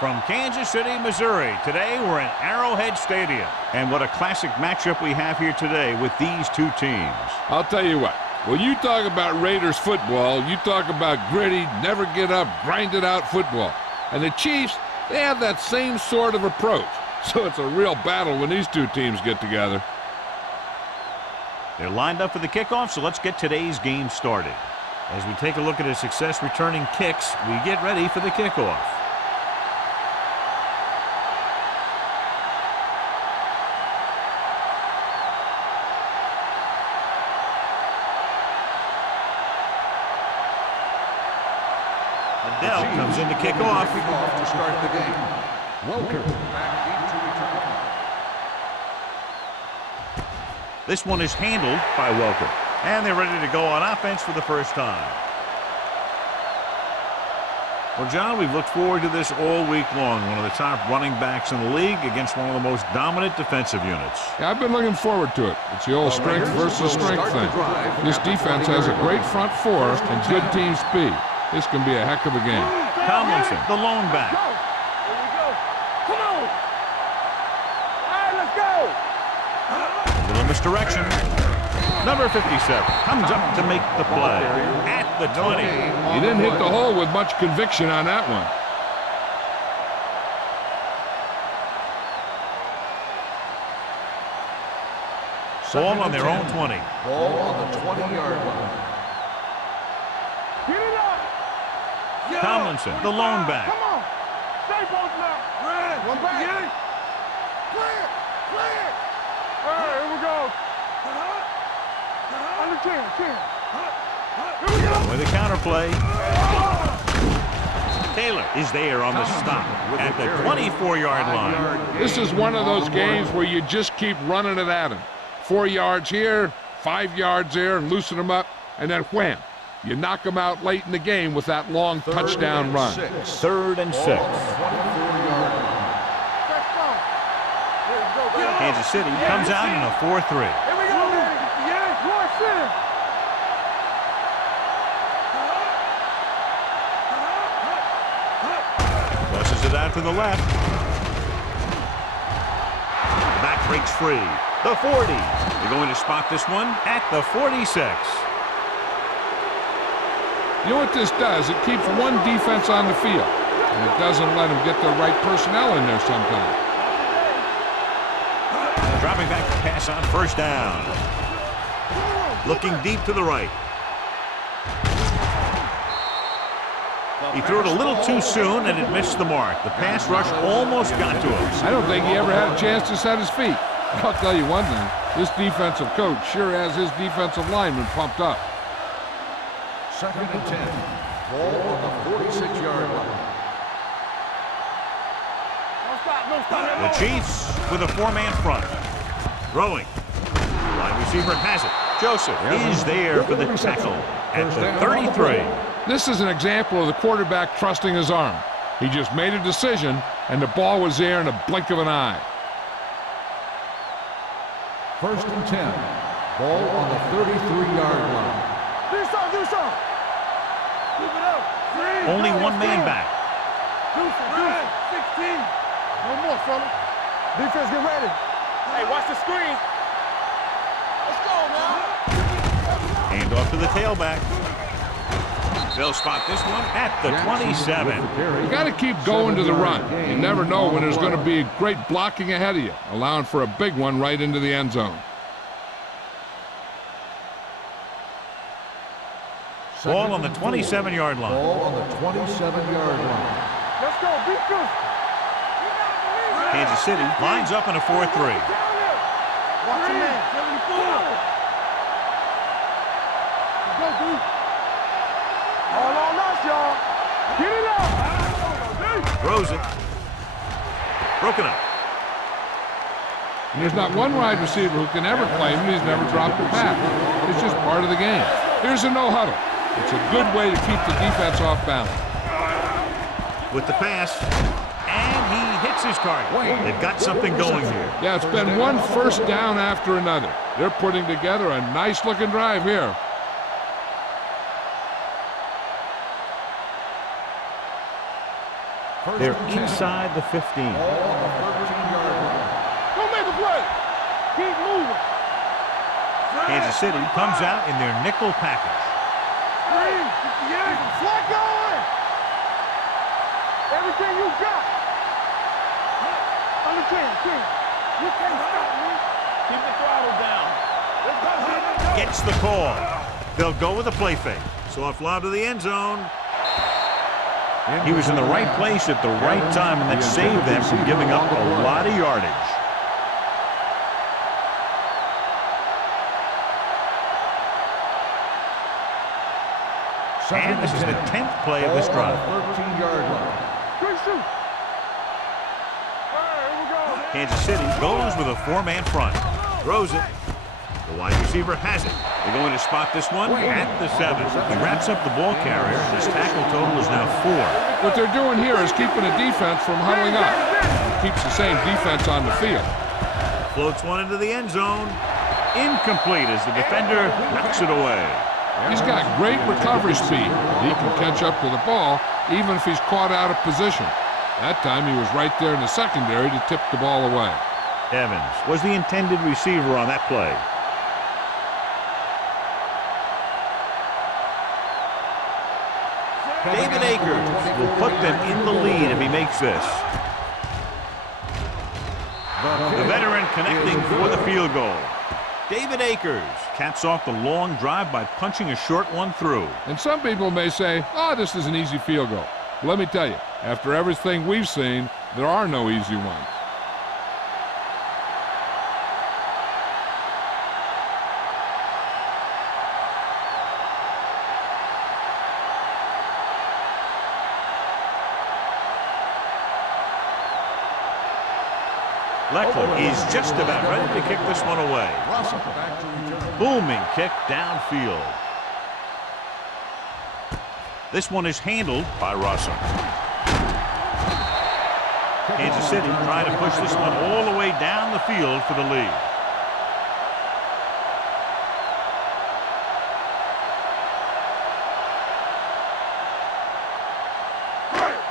From Kansas City, Missouri, today we're in Arrowhead Stadium. And what a classic matchup we have here today with these two teams. I'll tell you what, when you talk about Raiders football, you talk about gritty, never get up, grind it out football. And the Chiefs, they have that same sort of approach. So it's a real battle when these two teams get together. They're lined up for the kickoff, so let's get today's game started. As we take a look at his success returning kicks, we get ready for the kickoff. Dell comes in to kick off. To start the game. Welker back deep to return. This one is handled by Welker. And they're ready to go on offense for the first time. Well, John, we've looked forward to this all week long. One of the top running backs in the league against one of the most dominant defensive units. Yeah, I've been looking forward to it. It's the old strength versus strength thing. This defense has a great front four and good team speed. This can be a heck of a game. Tomlinson, the lone back. Here we go. Come on. All right, let's go. A little misdirection. Number 57 comes up to make the play at the 20. He didn't hit the hole with much conviction on that one. Ball on their own 20. Ball on the 20-yard line. Get it up. Tomlinson, the lone back. Come on. Stay both now. One back. Clear. Clear. All right, here we go. Under 10. Here we go. With a counterplay. Taylor is there on the stop at the 24-yard line. This is one of those games where you just keep running it at him. 4 yards here, 5 yards there, loosen them up, and then wham. You knock them out late in the game with that long touchdown run. 3rd and 6. Kansas City comes out in a 4-3. Here we go, baby. Yeah, you are center. Pushes it out to the left. Back breaks free. The 40. They're going to spot this one at the 46. You know what this does? It keeps one defense on the field, and it doesn't let them get the right personnel in there sometimes. Dropping back to pass on first down. Looking deep to the right. He threw it a little too soon, and it missed the mark. The pass rush almost got to him. I don't think he ever had a chance to set his feet. I'll tell you one thing. This defensive coach sure has his defensive lineman pumped up. 2nd and 10. Ball on the 46-yard line. No stop. The Chiefs with a 4-man front. Throwing. Wide receiver has it. Joseph is there for the tackle at the 33. This is an example of the quarterback trusting his arm. He just made a decision, and the ball was there in a blink of an eye. 1st and 10. Ball on the 33-yard line. Do something. Keep it up. Only one man back. Do something. 16. No more, fellas. Defense, get ready. Hey, watch the screen. Let's go now. Hand off to the tailback. They'll spot this one at the 27. You got to keep going to the run. You never know when there's going to be great blocking ahead of you, allowing for a big one right into the end zone. Ball on the 27-yard line. Ball on the 27-yard line. Let's go. Be good. Kansas City lines up in a 4-3. Watch your man. 74. Go, dude. All on us, y'all. Get it up. Throws it. Broken up. And there's not one wide receiver who can ever claim he's never dropped a pass. It's just part of the game. Here's a no huddle. It's a good way to keep the defense off balance. With the pass. And he hits his target. They've got something going here. Yeah, it's been one first down after another. They're putting together a nice-looking drive here. They're inside the 15. Ball on the 13-yard line. Don't make a play. Keep moving. Kansas City comes out in their nickel package. Screen. Flat going. Everything you got. Understand, King. You can't stop me. Keep the throttle down. Let's go. Gets the call. They'll go with a play fake. Soft lob to the end zone. He was in the right place at the right time, and that saved them from giving up a lot of yardage. And this is the 10th play of this drive. 13-yard line. Good shoot. All right, here we go. Kansas City goes with a four-man front. Throws it. The wide receiver has it. They're going to spot this one at the 7. He wraps up the ball carrier, and his tackle total is now 4. What they're doing here is keeping the defense from huddling up. Keeps the same defense on the field. Floats one into the end zone. Incomplete as the defender knocks it away. He's got great recovery speed. He can catch up to the ball even if he's caught out of position. That time he was right there in the secondary to tip the ball away. Evans was the intended receiver on that play. David Akers will put them in the lead if he makes this. The veteran connecting for the field goal. David Akers caps off the long drive by punching a short one through. And some people may say, oh, this is an easy field goal. But let me tell you, after everything we've seen, there are no easy ones. Leckler is just about ready to kick this one away. Russell back to return. Booming kick downfield. This one is handled by Russell. Kansas City trying to push this one all the way down the field for the lead.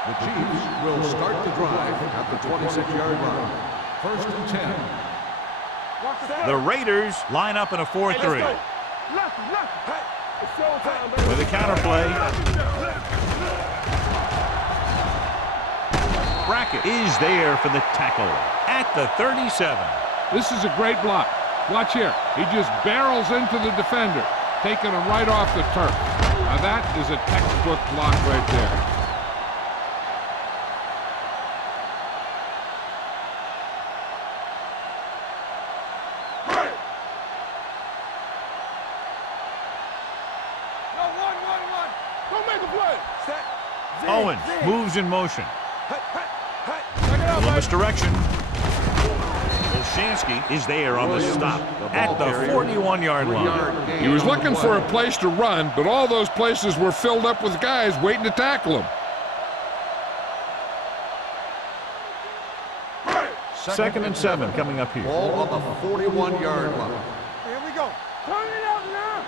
The Chiefs will start the drive at the 26-yard line. 1st and 10. The Raiders line up in a 4-3. With a counterplay. Brackett is there for the tackle at the 37. This is a great block. Watch here. He just barrels into the defender, taking him right off the turf. Now that is a textbook block right there. Owens moves in motion. Columbus direction. Olshansky is there on the stop at the 41-yard line. He was looking for a place to run, but all those places were filled up with guys waiting to tackle him. 2nd and 7 coming up here. Ball on the 41-yard line. Here we go. Turn it out now.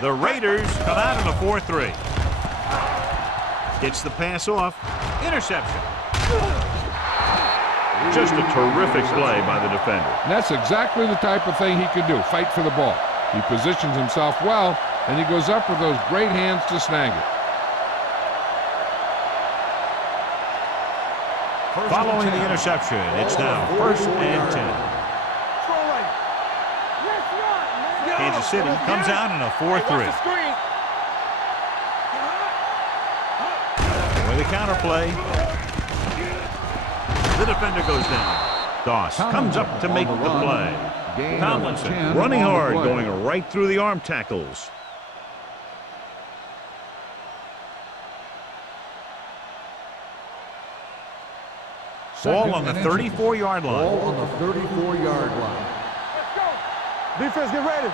The Raiders come out in a 4-3. Gets the pass off. Interception. Just a terrific play by the defender. And that's exactly the type of thing he can do, fight for the ball. He positions himself well, and he goes up with those great hands to snag it. Following the interception, it's now 1st and 10. Kansas City comes out in a 4-3. With a counterplay. The defender goes down. Doss comes up to make the play. Tomlinson running hard, going right through the arm tackles. Ball on the 34-yard line. Ball on the 34-yard line. Let's go. Defense, get ready.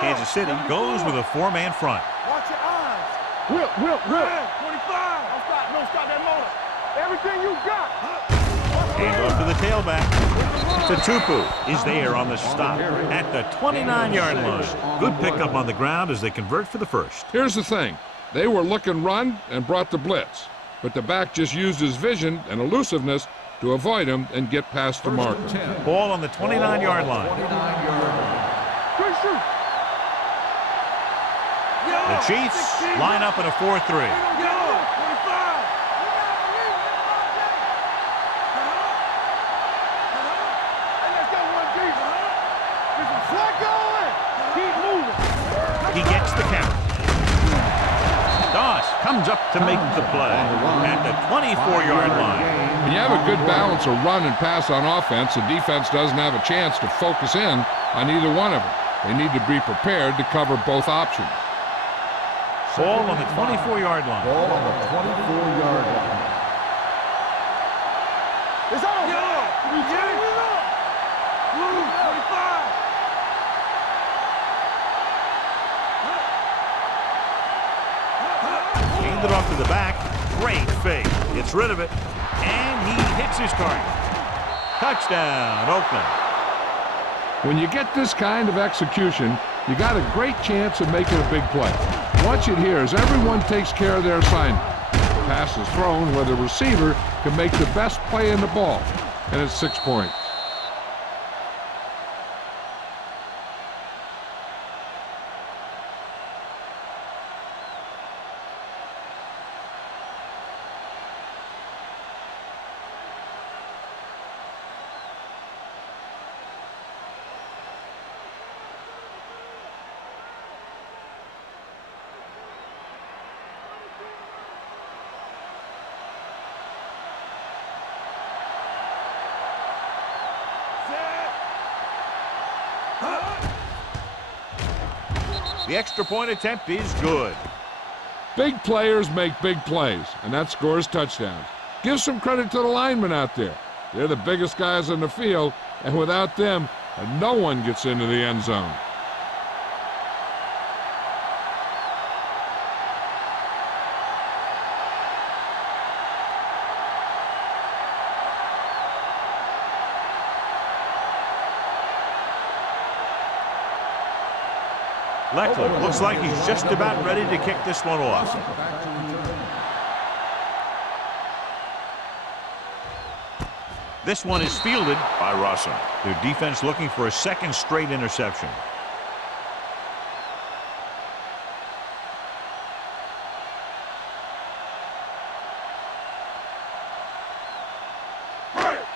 Kansas City goes with a four-man front. Watch your eyes. Whip. 25. Don't stop that motor. Everything you got. Hand off to the tailback. Tatupu is there on the stop at the 29-yard line. Good pickup on the ground as they convert for the first. Here's the thing. They were looking run and brought the blitz. but the back just used his vision and elusiveness to avoid him and get past the marker. Ball on the 29-yard line. 29-yard line. The Chiefs line up in a 4-3. He gets the count. Doss comes up to make the play at the 24-yard line. When you have a good balance of run and pass on offense, the defense doesn't have a chance to focus in on either one of them. They need to be prepared to cover both options. Ball on the 24-yard line. Ball on the 24-yard line. It's on. Blue 25. Handed off to the back. Great fake. Gets rid of it. And he hits his target. Touchdown, Oakland. When you get this kind of execution, you got a great chance of making a big play. Watch it here as everyone takes care of their assignment. The pass is thrown where the receiver can make the best play in the ball, and it's 6 points. The extra point attempt is good. Big players make big plays, and that scores touchdowns. Give some credit to the linemen out there. They're the biggest guys on the field, and without them, no one gets into the end zone. Leckler looks like he's just about ready to kick this one off. This one is fielded by Russell. Their defense looking for a second straight interception.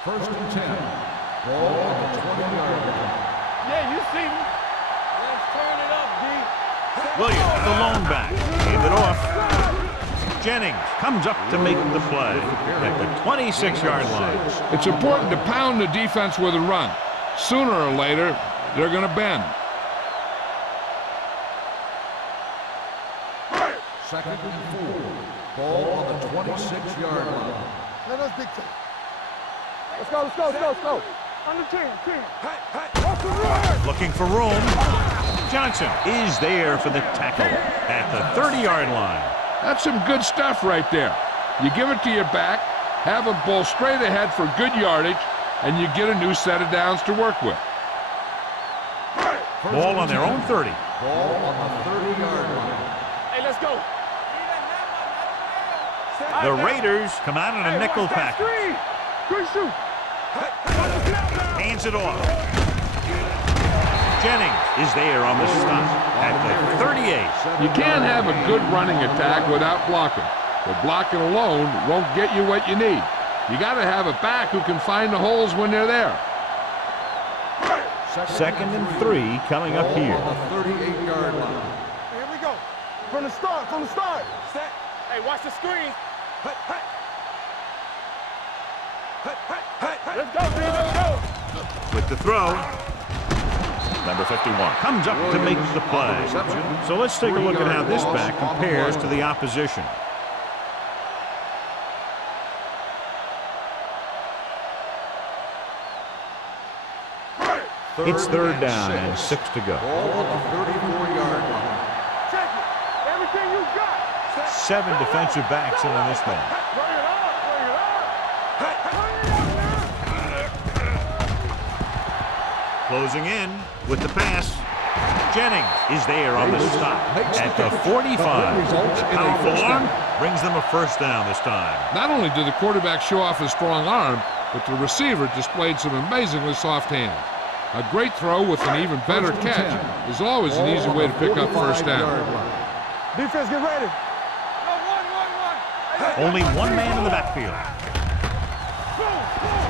First and 10. Ball on the 20-yard line. Yeah, you see me. Let's turn it up, D. Williams, the lone back, handed off. Jennings comes up to make the play at the 26-yard line. It's important to pound the defense with a run. Sooner or later, they're going to bend. Second and 4. Ball on the 26-yard line. Let us dictate. Let's go, let's go, let's go, let's go. On the 10. Looking for room. Johnson is there for the tackle at the 30-yard line. That's some good stuff right there. You give it to your back, have them pull straight ahead for good yardage, and you get a new set of downs to work with. Ball on their own 30. Ball on the 30-yard line. Hey, let's go. The Raiders come out in a nickel package. Good shoot. Hands it off. Jennings is there on the stop at the 38. You can't have a good running attack without blocking. But blocking alone won't get you what you need. You got to have a back who can find the holes when they're there. Second and 3 coming up here. On the 38-yard line. Here we go. From the start, Set. Hey, watch the screen. Let's go, dude, let's go. With the throw. Number 51 comes up to make the play. So let's take a look at how this back compares to the opposition. It's third down and 6 to go. Ball on the 34-yard line. Check it. Everything you got. 7 defensive backs in on this one. Bring it on, bring it on. Closing in with the pass. Jennings is there on the stop at the 45. Powerful arm brings them a first down this time. Not only did the quarterback show off his strong arm, but the receiver displayed some amazingly soft hands. A great throw with an even better catch is always an easy way to pick up first down. Defense, get ready. Only one man in the backfield.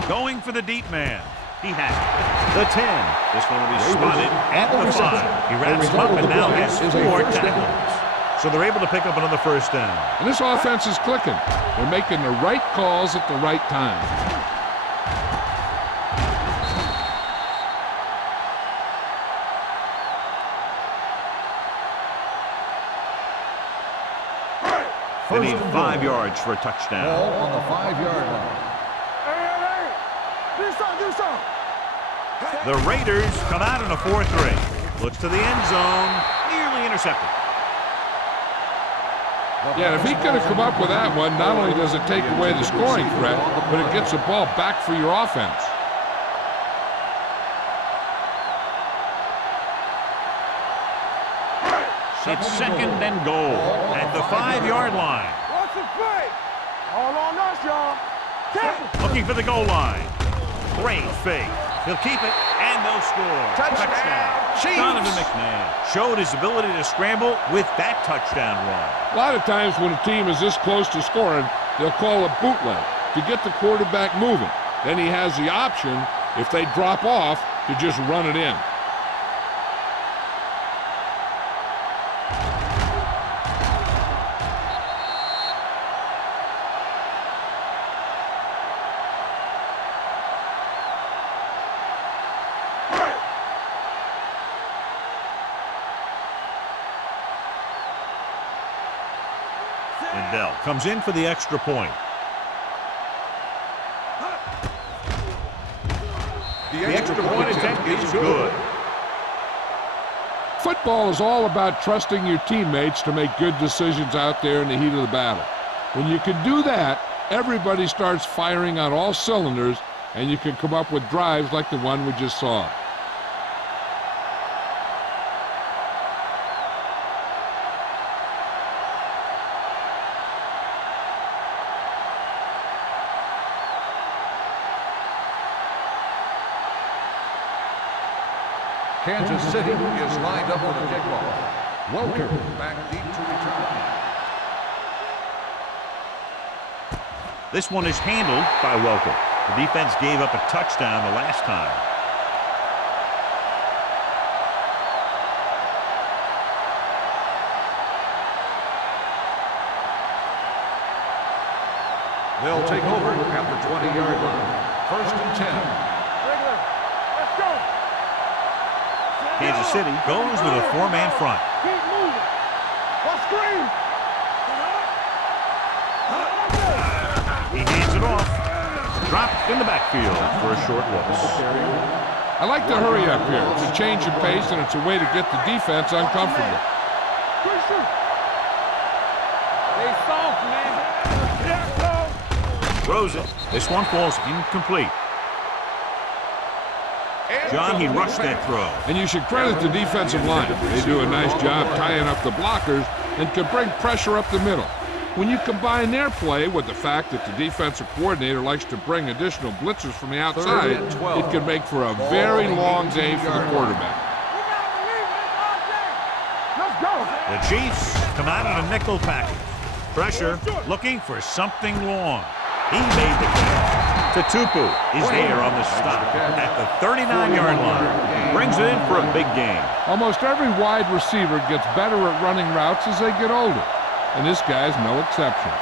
Going for the deep man. He has it. The 10. This one will be spotted at the 5. He wraps him up and now has 4 tackles. So they're able to pick up another first down. And this offense is clicking. They're making the right calls at the right time. They need 5 yards for a touchdown. Ball on the 5-yard line. Hey. Do something. The Raiders come out in a 4-3. Looks to the end zone. Nearly intercepted. Yeah, if he could have come up with that one, not only does it take away the scoring threat, but it gets the ball back for your offense. It's second and goal at the 5-yard line. Watch the play. All on us, y'all. Looking for the goal line. Great fake. He'll keep it, and they'll score. Touchdown. Donovan McNabb showed his ability to scramble with that touchdown run. A lot of times when a team is this close to scoring, they'll call a bootleg to get the quarterback moving. Then he has the option, if they drop off, to just run it in. Lindell comes in for the extra point. The extra point attempt is good. Football is all about trusting your teammates to make good decisions out there in the heat of the battle. When you can do that, everybody starts firing on all cylinders, and you can come up with drives like the one we just saw. Kansas City is lined up for the kickoff. Welker back deep to return. This one is handled by Welker. The defense gave up a touchdown the last time. They'll take over at the 20-yard line. First and 10. Let's go. Kansas City goes with a 4-man front. Keep moving. Watch screen. He hands it off. Dropped in the backfield for a short loss. I like to hurry up here. It's a change of pace, and it's a way to get the defense uncomfortable. They soft, man. Throws it. This one falls incomplete. John, he rushed that throw. And you should credit the defensive line. They do a nice job tying up the blockers and can bring pressure up the middle. When you combine their play with the fact that the defensive coordinator likes to bring additional blitzers from the outside, it can make for a very long day for the quarterback. Let's go. The Chiefs come out in a nickel package. Pressure looking for something long. He made the catch. Tatupu is there on the stop at the 39-yard line. Brings it in for a big gain. Almost every wide receiver gets better at running routes as they get older, and this guy's no exception.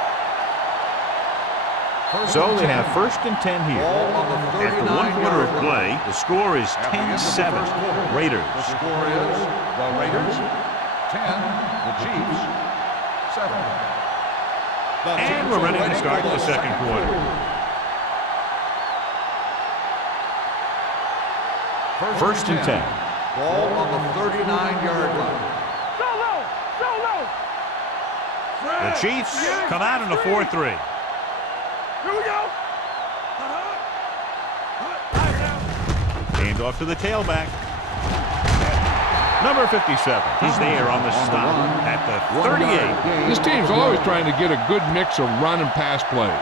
So they have first and 10 here. After 1 quarter of play, the score is 10-7. Raiders. The score is the Raiders 10, the Chiefs 7. And we're ready to start the second quarter. First and 10. Ball on the 39-yard line. The Chiefs come out in a 4-3. Here we go. Hand off to the tailback. Number 57, he's there on the stop at the 38. This team's always trying to get a good mix of run and pass plays.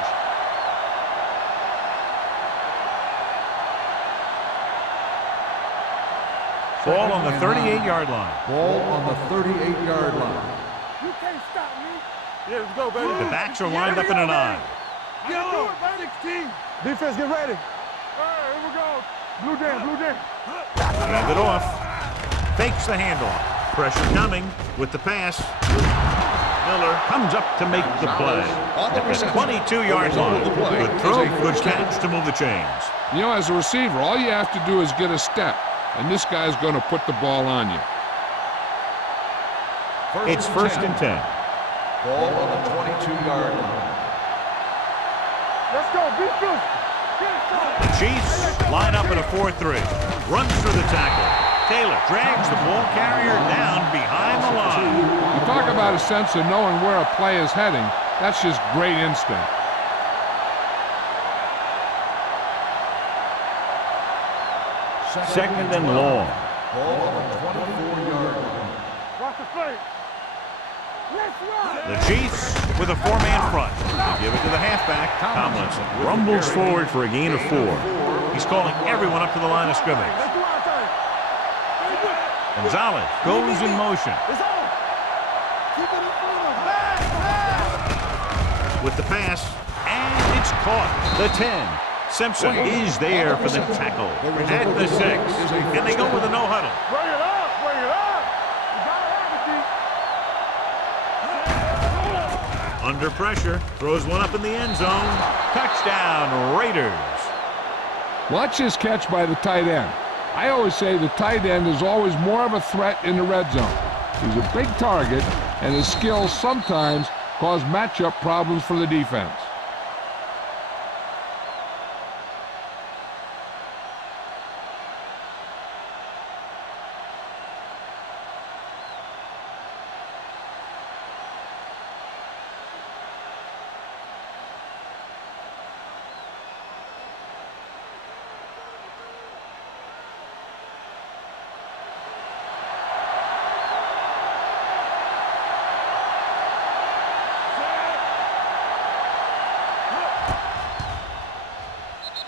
Ball on the 38-yard line. Ball on the 38-yard line. You can't stop me. Yeah, let's go, baby. The backs are lined up in an I. Go, 16. Defense, get ready. All right, here we go. Blue jam, blue jam. Hand it off. Fakes the handoff. Pressure coming with the pass. Miller comes up to make the play. At the 22-yard line. Good throw, good catch to move the chains. You know, as a receiver, all you have to do is get a step, and this guy's going to put the ball on you. It's first and 10. Ball on the 22-yard line. Let's go, beat this. The Chiefs line up in a 4-3. Runs through the tackle. Taylor drags the ball carrier down behind the line. You talk about a sense of knowing where a play is heading. That's just great instinct. Second and long. Ball on the 24-yard line. Watch the play. Let's run. The Chiefs with a 4-man front. They give it to the halfback, Tomlinson. Rumbles forward for a gain of 4. He's calling everyone up to the line of scrimmage. Let's do our thing. Gonzalez goes in motion. It's on. Keep it in front of us. With the pass, and it's caught. The 10. Simpson is there for the tackle at the 6. And they go with a no-huddle. Bring it up, bring it up. You gotta have it, D. Under pressure, throws one up in the end zone. Touchdown, Raiders. Watch this catch by the tight end. I always say the tight end is always more of a threat in the red zone. He's a big target, and his skills sometimes cause matchup problems for the defense.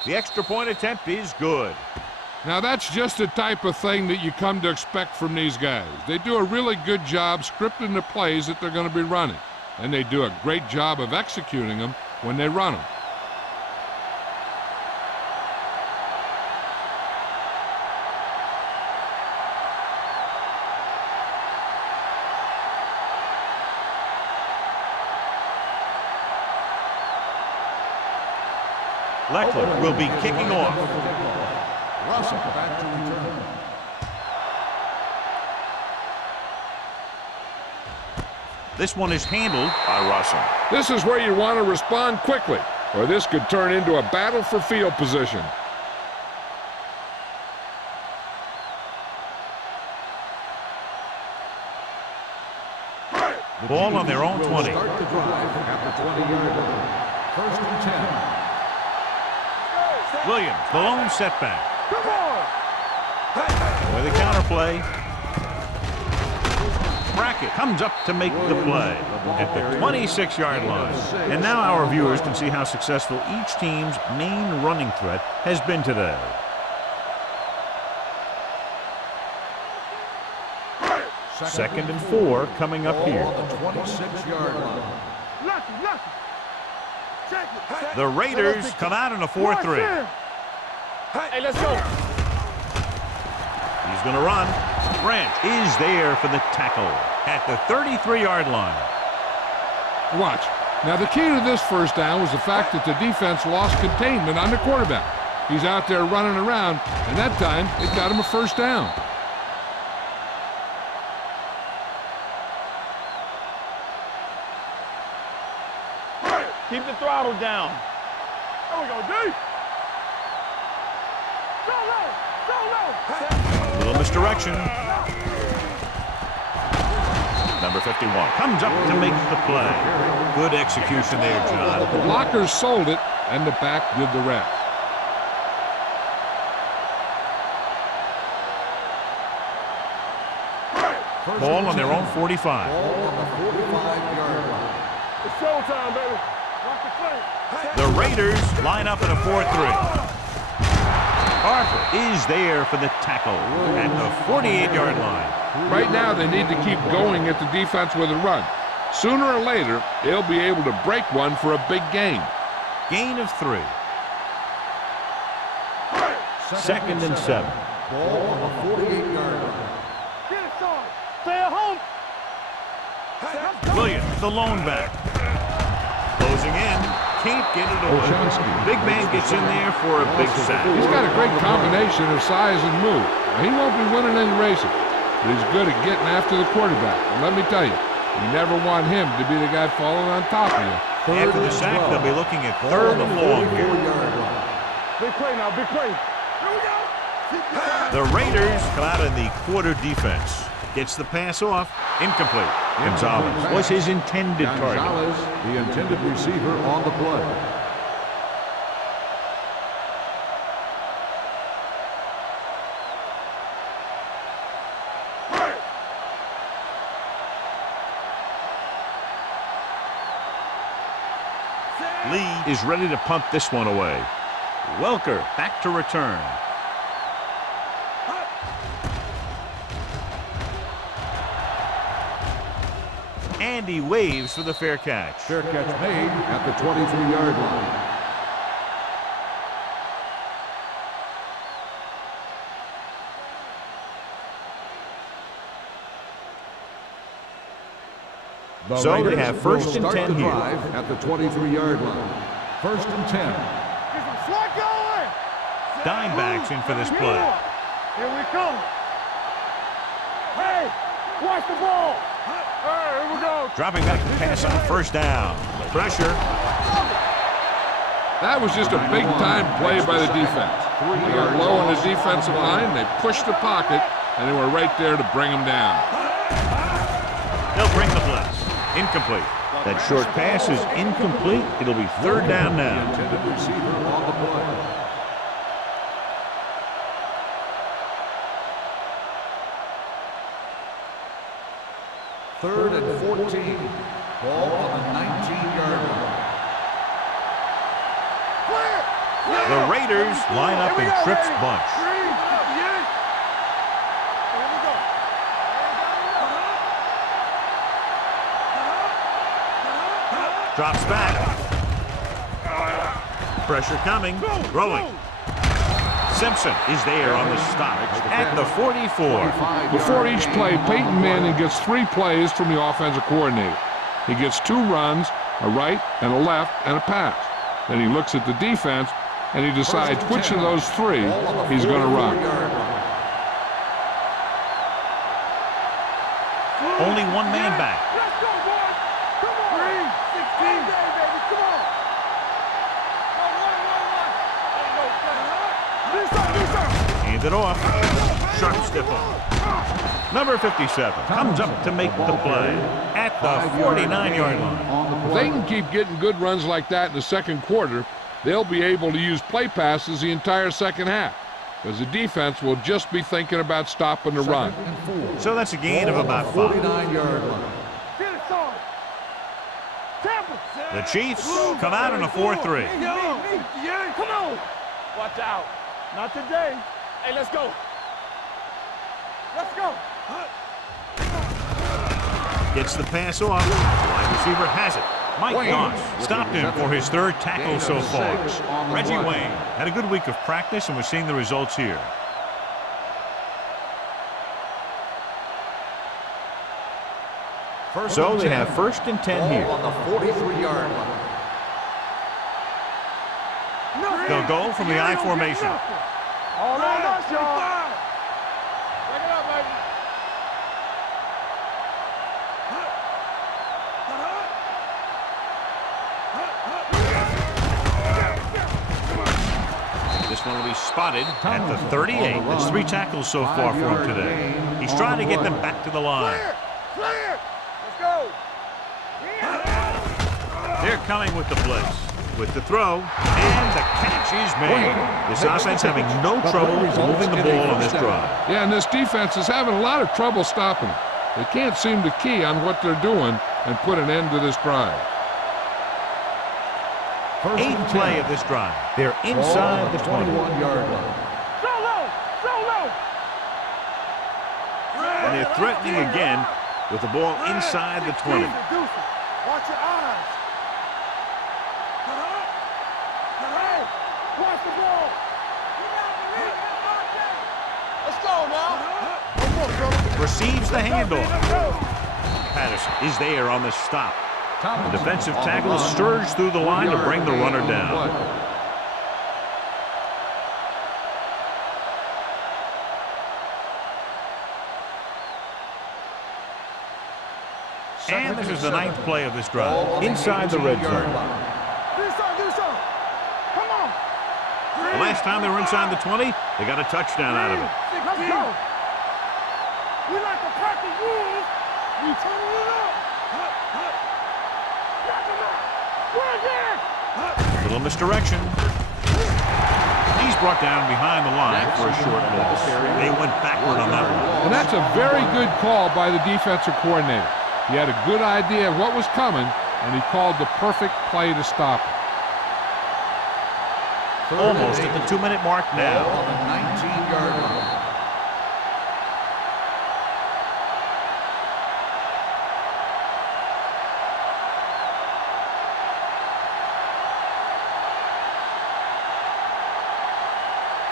The extra point attempt is good. Now that's just the type of thing that you come to expect from these guys. They do a really good job scripting the plays that they're going to be running, and they do a great job of executing them when they run them. Leckler will be kicking off. Russell back to return. This one is handled by Russell. This is where you want to respond quickly, or this could turn into a battle for field position. Ball on their own 20. Start the drive at the 20-yard line. First and 10. Williams, the lone setback. Come on. With a counterplay. Brackett comes up to make the play at the 26-yard line. And now our viewers can see how successful each team's main running threat has been today. Second and 4 coming up here. On the 26-yard line. Lucky. Check it. The Raiders come out in a 4-3. Hey, let's go. He's going to run. Branch is there for the tackle at the 33-yard line. Watch. Now the key to this first down was the fact that the defense lost containment on the quarterback. He's out there running around, and that time it got him a first down. Keep the throttle down. There we go, D. Go low. A little misdirection. Number 51 comes up to make the play. Good execution there, John. The blockers sold it, and the back did the rest. Ball on their own 45. Ball on the 45-yard line. It's showtime, baby. Watch the play. The Raiders line up in a 4-3. Arthur is there for the tackle at the 48-yard line. Right now, they need to keep going at the defense with a run. Sooner or later, they'll be able to break one for a big gain. Gain of 3. Second and 7. Ball on the 48-yard line. Get it, son. Stay at home. Williams, the lone back. Closing in. Can't get it away. Big man gets in there for a big sack. He's got a great combination of size and move. He won't be winning any races, but he's good at getting after the quarterback. And let me tell you, you never want him to be the guy falling on top of you. After the sack, they'll be looking at 3rd and long here. Big play now, big play. The Raiders come out in the quarter defense. Gets the pass off. Incomplete. Gonzalez was his intended target. Gonzalez, the intended receiver on the play. Lee is ready to punt this one away. Welker back to return. And he waves for the fair catch. Fair catch made at the 23-yard line. So they have 1st and 10 here. At the 23-yard line. 1st and 10. Get some slot going. Dimebacks in for this play. Here we come. Hey, watch the ball. Here we go. Dropping back to pass on 1st down. Pressure. That was just a big-time play by the defense. They got low on the defensive line, they pushed the pocket, and they were right there to bring them down. They'll bring the blitz. Incomplete. That short pass is incomplete. It'll be 3rd down now. Intended receiver on the play. Third and 14. Ball on the 19-yard line. The Raiders line up in Tripp's bunch. Drops back. Pressure coming. Throwing. Simpson is there on the stop at the 44. Before each play, Peyton Manning gets 3 plays from the offensive coordinator. He gets 2 runs, a right and a left, and a pass. Then he looks at the defense, and he decides which of those 3 he's going to run. Only one man back. Let's go, boys. Come on. 3, 16. Baby, come on. Hand it off. Sharp stiff on. Number 57 comes up to make the play at the 49-yard line. If they can keep getting good runs like that in the second quarter, they'll be able to use play passes the entire second half, because the defense will just be thinking about stopping the run. So that's a gain of about 5. 49-yard line. Get it, son. Tampa. The Chiefs come out in a 4-3. Come on. Watch out. Not today. Hey, let's go. Let's go. Gets the pass off. Wide receiver has it. Mike Goss stopped him for his 3rd tackle so far. Reggie Wayne had a good week of practice, and we're seeing the results here. So they have 1st and 10 here. On the 43-yard line. They'll go from the I formation. All on us, y'all. Break it up, baby. This one will be spotted at the 38. That's 3 tackles so far for him today. He's trying to get them back to the line. Clear. Let's go. They're coming with the blitz. With the throw, and the catch is made. This offense having no trouble moving the ball on this drive. Yeah, and this defense is having a lot of trouble stopping him. They can't seem to key on what they're doing and put an end to this drive. Eighth play of this drive. They're inside the 21-yard line. And they're threatening again with the ball inside the 20. Watch your eyes. Watch the ball. Let's go now. Receives the handoff. Patterson is there on the stop. The defensive tackle surged through the line to bring the runner down. And this is the ninth play of this drive. Inside the red zone. The last time they were inside the 20, they got a touchdown out of it. Let's go. We like to practice rules. We turn it up. Little misdirection. He's brought down behind the line for a short loss. They went backward on that one. And that's a very good call by the defensive coordinator. He had a good idea of what was coming, and he called the perfect play to stop it. Almost at the 2-minute mark now. On the 19-yard line.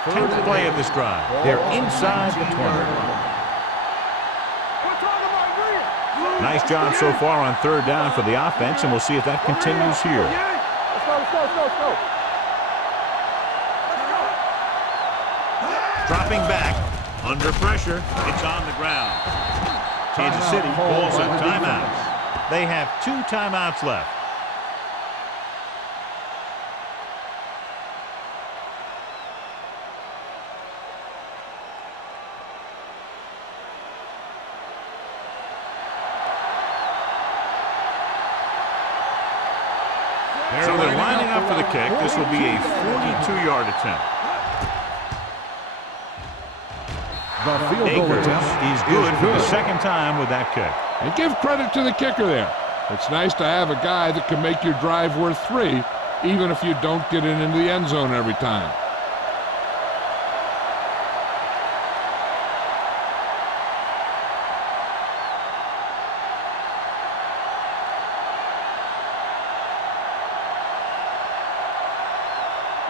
Tenth play of this drive. They're inside the 20. Nice job so far on third down for the offense, and we'll see if that continues here. Let's go. Dropping back, under pressure, it's on the ground. Kansas City calls a timeout. They have 2 timeouts left. So they're lining up for the kick. This will be a 42-yard attempt. The field goal attempt is good for the second time with that kick. And give credit to the kicker there. It's nice to have a guy that can make your drive worth 3, even if you don't get it into the end zone every time.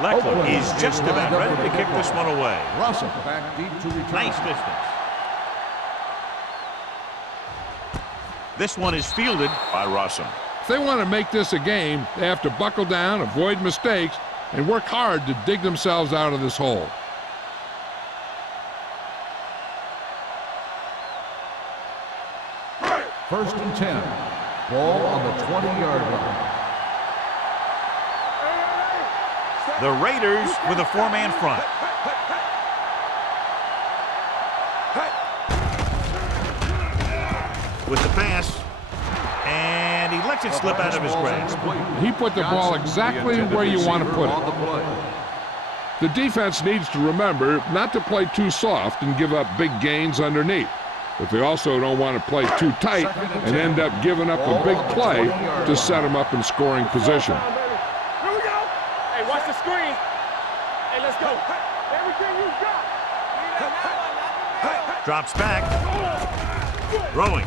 Leckler is just about ready to kick this one away. Russell back deep to return. Nice distance. This one is fielded by Russell. If they want to make this a game, they have to buckle down, avoid mistakes, and work hard to dig themselves out of this hole. First and 10. Ball on the 20-yard line. The Raiders with a 4-man front. With the pass, and he lets it slip out of his grasp. He put the ball exactly where you want to put it. The defense needs to remember not to play too soft and give up big gains underneath. But they also don't want to play too tight and end up giving up a big play to set them up in scoring position. Watch the screen. Hey, let's go. Everything you got. Drops back. Throwing.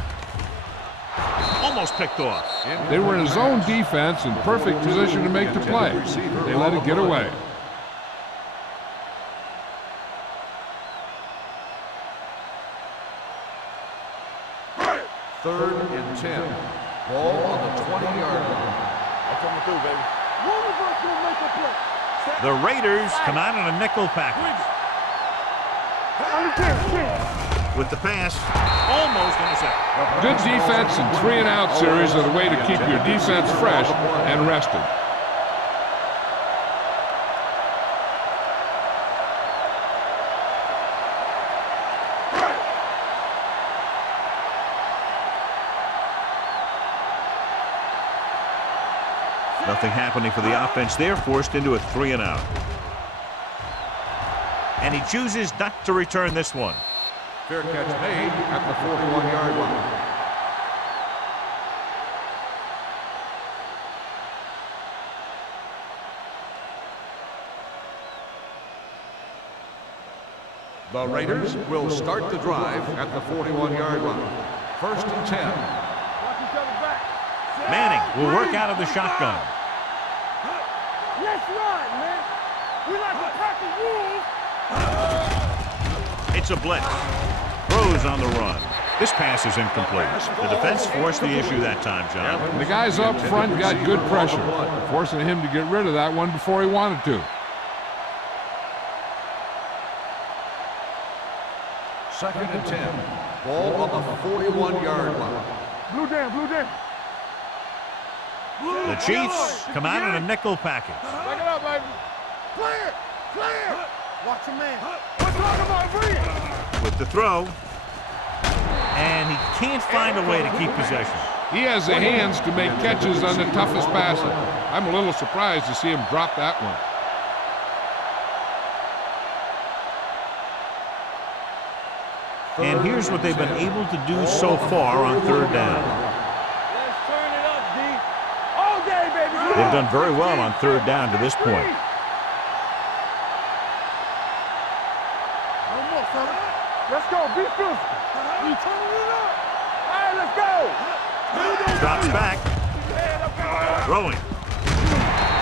Almost picked off. They were in a zone defense in perfect position to make the play. They let it get away. Third and 10. Ball on the 20-yard line. I'm coming through, baby. The Raiders come out in a nickel package. With the pass, almost intercepted. Good defense and 3-and-out series are the way to keep your defense fresh and rested. Nothing happening for the offense. They're forced into a 3-and-out. And he chooses not to return this one. Fair catch made at the 41-yard line. The Raiders will start the drive at the 41-yard line. First and 10. Manning will work out of the shotgun. Let's run, man. We like to pack the rules. It's a blitz. Throws on the run. This pass is incomplete. The defense forced the issue that time, John. And the guys up front got good pressure, forcing him to get rid of that one before he wanted to. Second and 10. Ball on the 41-yard line. Blue down, blue down. The Chiefs come out in a nickel package. Back it up, baby. Clear, clear. Watch your man. Let's talk about Reed. With the throw. And he can't find a way to keep possession. He has the hands to make catches on the toughest passes. I'm a little surprised to see him drop that one. And here's what they've been able to do so far on third down. Let's turn it up, D. All day, baby. They've done very well on third down to this point. No more, fella. Let's go. Be physical. You turning it up. All right, let's go. Drops back. Throwing.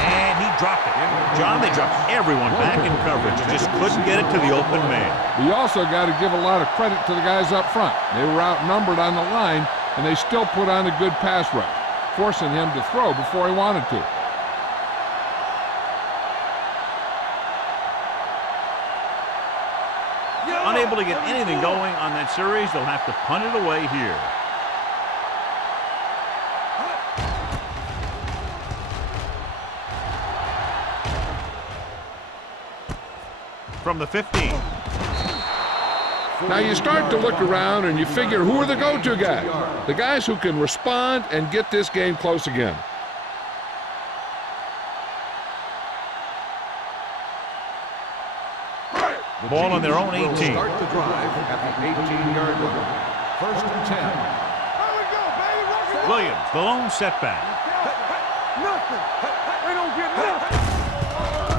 And he dropped it. John, they dropped everyone back in coverage. Just couldn't get it to the open man. We also got to give a lot of credit to the guys up front. They were outnumbered on the line, and they still put on a good pass rush, forcing him to throw before he wanted to. Unable to get anything going on that series, they'll have to punt it away here. From the 15. Now you start to look around and you figure, who are the go-to guys? The guys who can respond and get this game close again. The ball on their own 18. Start the drive at the 18-yard line. First and 10. There we go, baby. Williams, the lone setback. Nothing. They don't get nothing.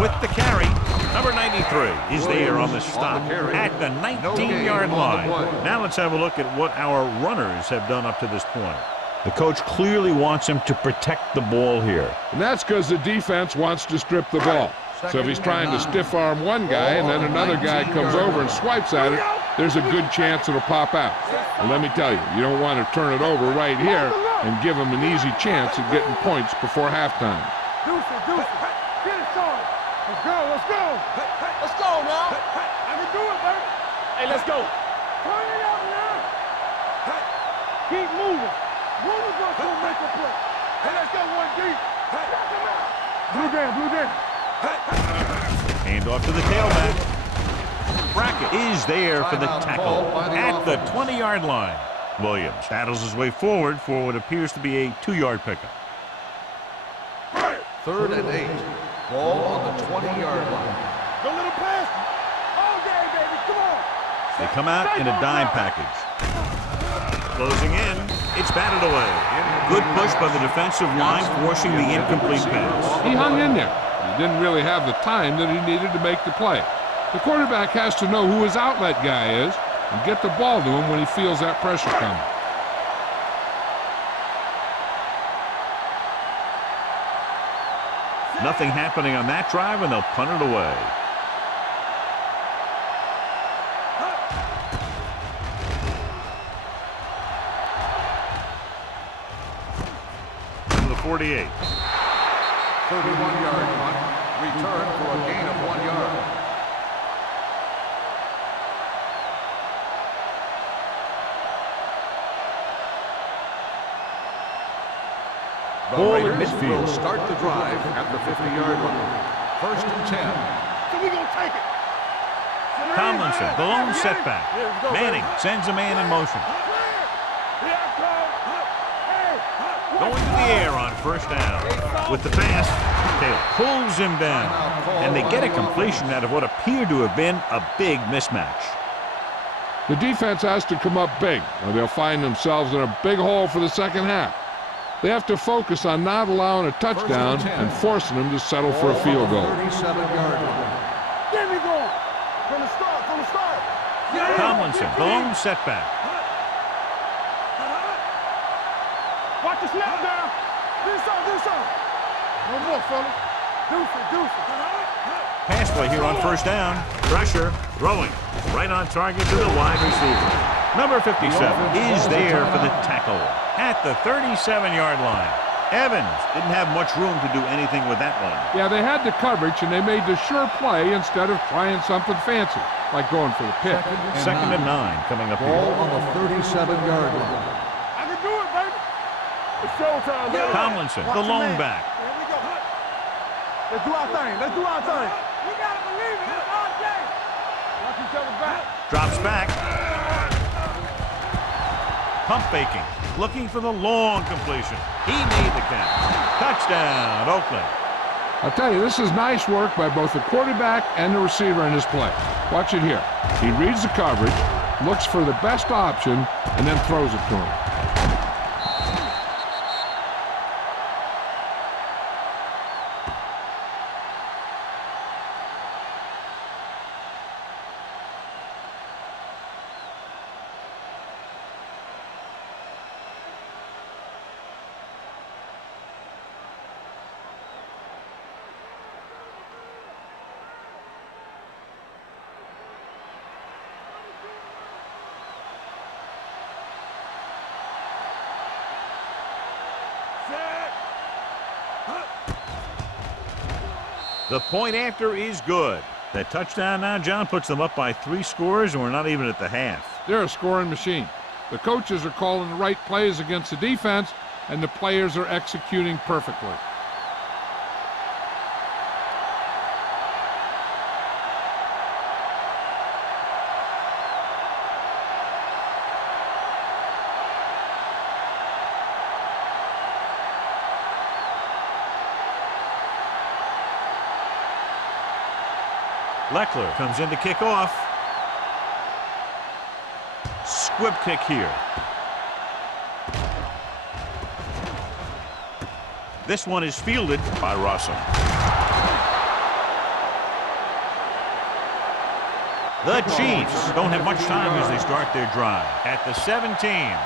With the carry, number 93 is there on the stop at the 19-yard line. Now let's have a look at what our runners have done up to this point. The coach clearly wants him to protect the ball here. And that's because the defense wants to strip the ball. So if he's trying to stiff arm one guy and then another guy comes over and swipes at it, there's a good chance it'll pop out. And let me tell you, you don't want to turn it over right here and give him an easy chance at getting points before halftime. Deuce it. Get it started. Let's go. Let's go now. I can do it, baby. Hey, let's go. Turn it up now. Keep moving. One of us will make a play. Hey, let's go, 1D. Blue down. Hand off to the tailback. Brackett is there for the tackle at the 20-yard line. Williams battles his way forward for what appears to be a 2-yard pickup. Third and 8. Ball on the 20-yard line. Go little pass. All day, baby. Come on. They come out in a dime package. Closing in. It's batted away. Good push by the defensive line, forcing the incomplete pass. He hung in there. He didn't really have the time that he needed to make the play. The quarterback has to know who his outlet guy is and get the ball to him when he feels that pressure coming. Nothing happening on that drive, and they'll punt it away. From the 48. 31-yard punt. Return for a gain of 1 yard. The Raiders will start the drive at the 50-yard line. First and 10. So we gonna take it. Tomlinson, the lone setback. Manning sends a man in motion. Going to the air on first down. With the pass, Taylor pulls him down. And they get a completion out of what appeared to have been a big mismatch. The defense has to come up big, or they'll find themselves in a big hole for the second half. They have to focus on not allowing a touchdown and forcing them to settle for a field goal. 37-yard line. Get me going. From the start. Tomlinson, the lone setback. Watch the snap down. Do something. No more, fellas. Deuce it. Pass play here on first down. Pressure, throwing. Right on target to the wide receiver. Number 57 is there for the tackle at the 37-yard line. Evans didn't have much room to do anything with that one. Yeah, they had the coverage, and they made the sure play instead of trying something fancy, like going for the pick. Second and 9 coming up Ball here. on the 37-yard line. I can do it, baby. It's showtime, baby. Tomlinson, the lone back. Here we go. Let's do our thing. We gotta believe it. It's our game. Watch each other back. Drops back. Pump faking. Looking for the long completion. He made the catch. Touchdown, Oakland. I'll tell you, this is nice work by both the quarterback and the receiver in his play. Watch it here. He reads the coverage, looks for the best option, and then throws it to him. The point after is good. That touchdown now, John, puts them up by 3 scores, and we're not even at the half. They're a scoring machine. The coaches are calling the right plays against the defense, and the players are executing perfectly. Leckler comes in to kick off. Squib kick here. This one is fielded by Russell. The Chiefs don't have much time as they start their drive at the 17.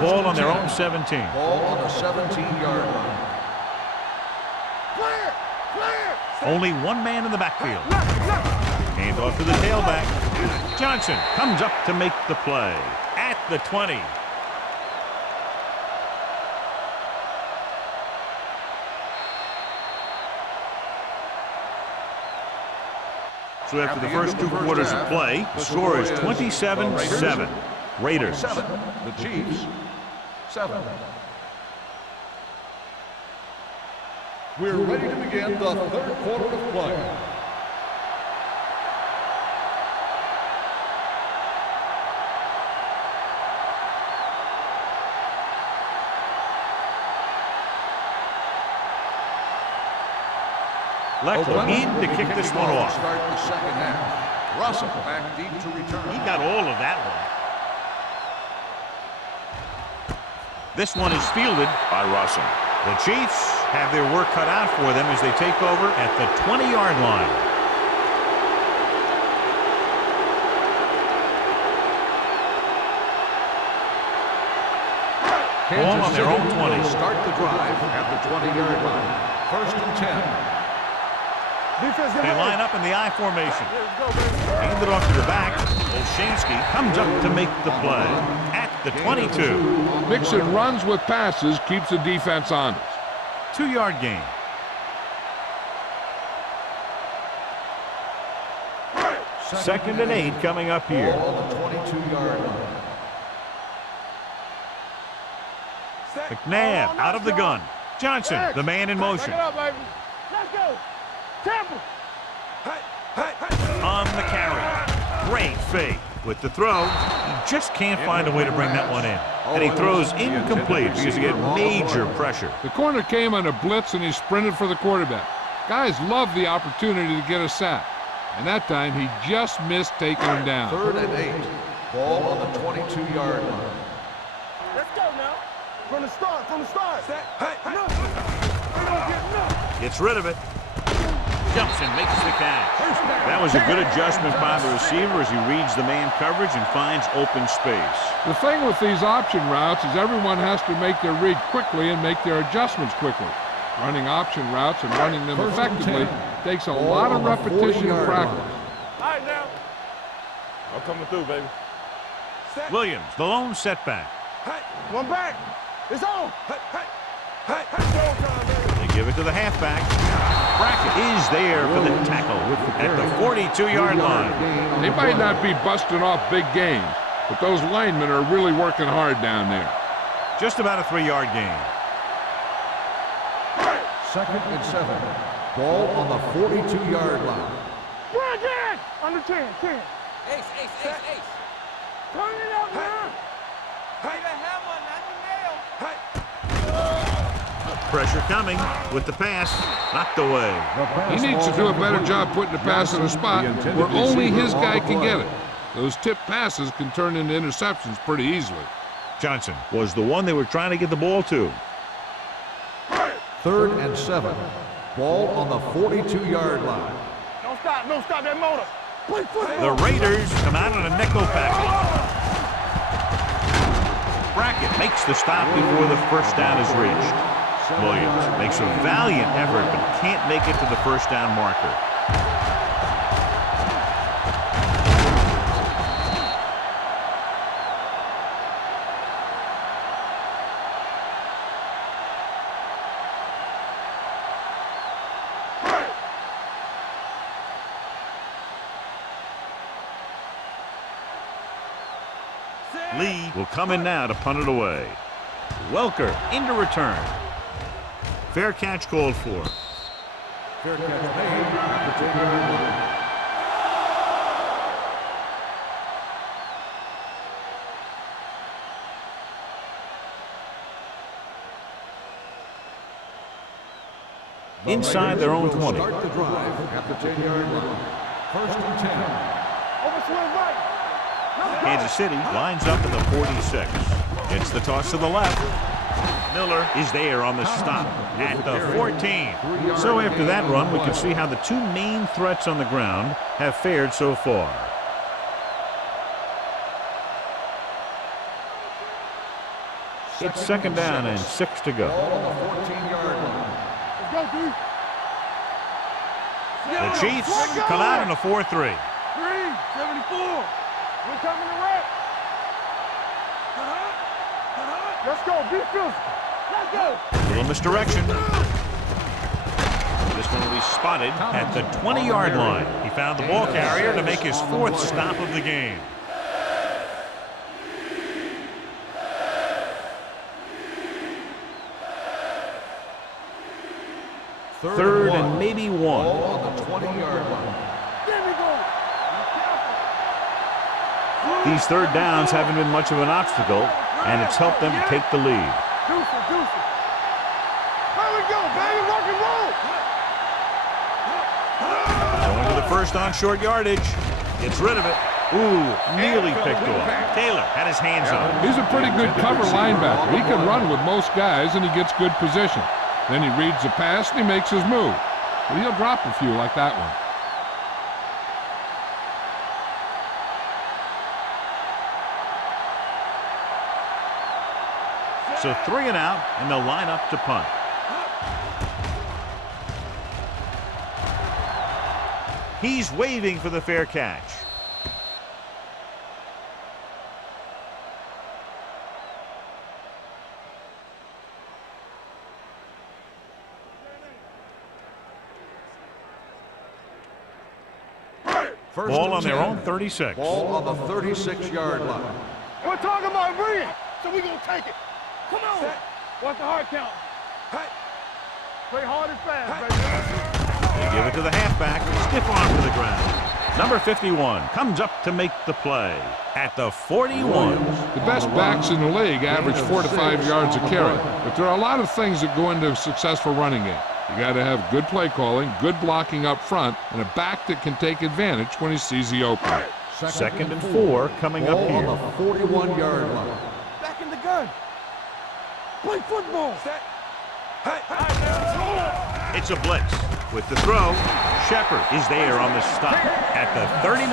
Ball on their own 17. Ball on the 17-yard line. Only one man in the backfield. Hand off to the tailback. Johnson comes up to make the play at the 20. So after the first 2 quarters of play, the score is 27-7. Raiders. 7, the Chiefs, 7. We're ready to begin the third quarter of play. Leckler in to kick this one off. Start the second half. Russell back deep to return. He got all of that one. This one is fielded by Russell. The Chiefs have their work cut out for them as they take over at the 20-yard line. Ball on their own 20. Start the drive at the 20-yard line. First and 10. They line up in the I formation. Hand it off to the back. Olshansky comes up to make the play at the 22. Mixing runs with passes keeps the defense honest. 2-yard gain. Second and 8 coming up here. Ball on the 22-yard line. McNabb out of the gun. Johnson, the man in motion. Let's go. Temple. On the carry. Great fake. With the throw, he just can't find a way to bring that one in. And he throws incomplete because he get major pressure. The corner came on a blitz, and he sprinted for the quarterback. Guys love the opportunity to get a sack. And that time, he just missed taking him down. Third and 8. Ball on the 22-yard line. Let's go now. From the start. Hey, Gets rid of it. Jumps and makes the catch. That was a good adjustment by the receiver as he reads the man coverage and finds open space. The thing with these option routes is everyone has to make their read quickly and make their adjustments quickly. Running option routes and running them effectively takes a lot of repetition and practice. All right, now. I'm coming through, baby. Williams, the lone setback. One back. It's on. They give it to the halfback. Brackett is there for the tackle at the 42-yard line. They might not be busting off big gains, but those linemen are really working hard down there. Just about a 3-yard gain. 2nd and 7. Ball on the 42-yard line. Brackett! Under 10, 10. Ace. Turn it up now. Hey, the hammer, not the nail. Pressure coming with the pass. Knocked away. He needs to do a better job putting the pass in a spot where only his guy can get it. Those tip passes can turn into interceptions pretty easily. Johnson was the one they were trying to get the ball to. 3rd and 7. Ball on the 42-yard line. Don't stop that motor. Play football. The Raiders come out on a nickel package. Brackett makes the stop before the first down is reached. Williams makes a valiant effort but can't make it to the first down marker. Lee will come in now to punt it away. Welker into return. Fair catch called for. Fair catch made at the 10-yard line. Inside their own 20. Start the drive at the 10-yard line. 1st and 10. Overswing right. Kansas City lines up at the 46. It's the toss to the left. Miller is there on the stop at the 14. So after that run, we can see how the two main threats on the ground have fared so far. It's 2nd down and 6 to go. Ball on the 14-yard line. Let's go, dude. The Chiefs come out in a 4-3. 374. We're coming to wreck. Let's go. Be physical. Let's go. Little misdirection. This one will be spotted at the 20-yard line. He found the ball carrier to make his 4th stop of the game. 3rd and maybe 1. Ball on the 20-yard line. There we go. These 3rd downs haven't been much of an obstacle, and it's helped them to take the lead. Deuce it. There we go, baby. Rock and roll. Going to the first on short yardage. Gets rid of it. Ooh, nearly picked off. Taylor had his hands on it. He's a pretty good cover linebacker. He can run with most guys, and he gets good position. Then he reads the pass, and he makes his move. But he'll drop a few like that one. So 3 and out, and they'll line up to punt. He's waving for the fair catch. Ball on their own 36. Ball on the 36-yard line. We're talking about bringing, so we're going to take it. Come on. What's the hard count? Play hard and fast, baby. They give it to the halfback. Stiff arm to the ground. Number 51 comes up to make the play at the 41. The best backs in the league average 4 to 5 yards a carry. But there are a lot of things that go into a successful running game. You got to have good play calling, good blocking up front, and a back that can take advantage when he sees the opening. 2nd and 4 coming up Ball here. on the 41-yard line. Back in the gun. Play football. It's a blitz. With the throw, Shepard is there on the stop at the 39.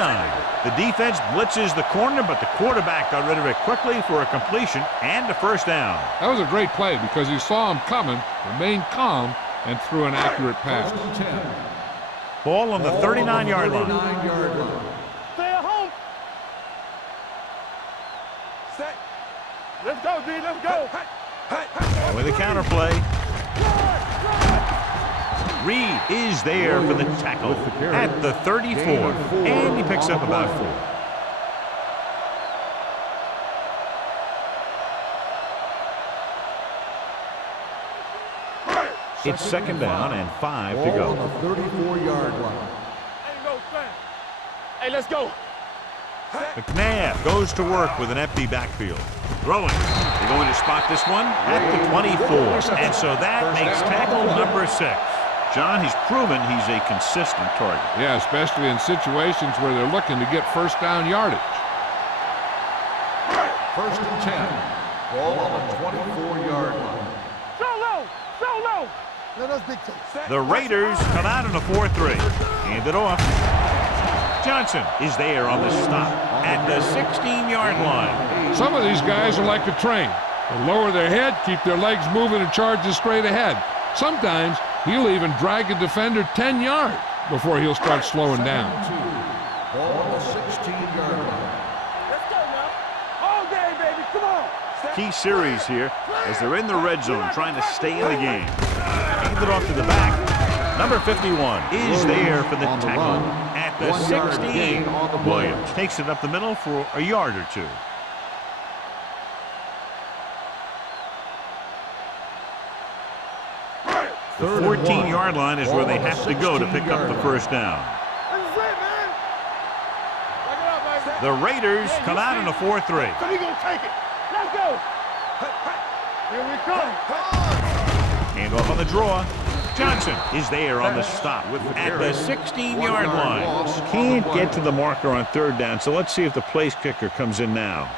The defense blitzes the corner, but the quarterback got rid of it quickly for a completion and a first down. That was a great play because he saw him coming, remained calm, and threw an accurate pass. Ball on the 39-yard line. Stay at home. Set. Let's go, D. Let's go. With a counter play. Reed is there for the tackle at the 34, and he picks up about 4. It's second down and 5 to go. On the 34-yard line. Hey, let's go. McNabb goes to work with an empty backfield. Throwing. They're going to spot this one at the 24, and so that makes tackle number 6. John, he's proven he's a consistent target. Yeah, especially in situations where they're looking to get first down yardage. First and 10. Ball on the 24-yard line. So low. So low. Let us big two. The Raiders come out in a 4-3. Hand it off. Johnson is there on the stop at the 16-yard line. Some of these guys are like a train. They lower their head, keep their legs moving, and charges straight ahead. Sometimes he'll even drag a defender 10 yards before he'll start slowing down. Ball on the 16-yard line. Let's go now. All day, baby. Come on. Key series here as they're in the red zone trying to stay in the game. Hand it off to the back. Number 51 is there for the tackle at the 16. Williams takes it up the middle for a yard or 2. The 14-yard line is where they have to go to pick up the first down. The Raiders come out in a 4-3. So we gonna take it. Let's go. Here we come. Hand off on the draw. Johnson is there on the stop at the 16-yard line. Can't get to the marker on third down, so let's see if the place kicker comes in now.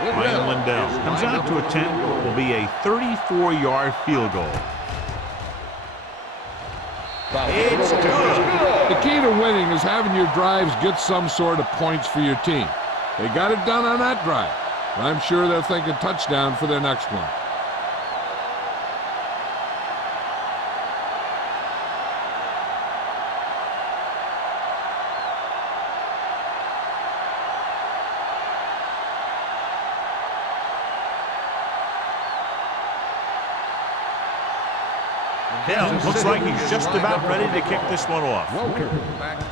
Ryan Lindell comes out to attempt what will be a 34-yard field goal. It's good. The key to winning is having your drives get some sort of points for your team. They got it done on that drive. I'm sure they're thinking touchdown for their next one. Looks like he's just about ready to kick this one off.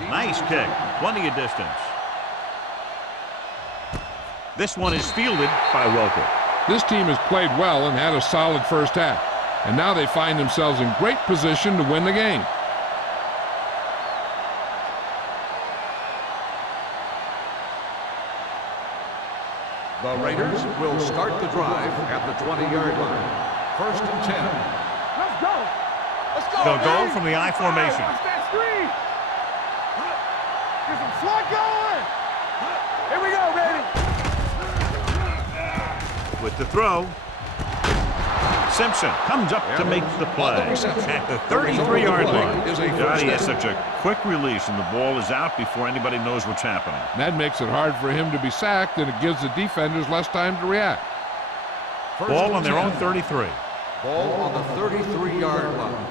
Nice kick. Plenty of distance. This one is fielded by Welker. This team has played well and had a solid first half. And now they find themselves in great position to win the game. The Raiders will start the drive at the 20-yard line. First and 10. Let's go. Let's go. They'll go from the I formation. Watch that screen. Get some slot going. Here we go, baby. With the throw, Simpson comes up to make the play at the 33-yard line. Johnny has such a quick release, and the ball is out before anybody knows what's happening. That makes it hard for him to be sacked, and it gives the defenders less time to react. Ball on their own 33. Ball on the 33-yard line.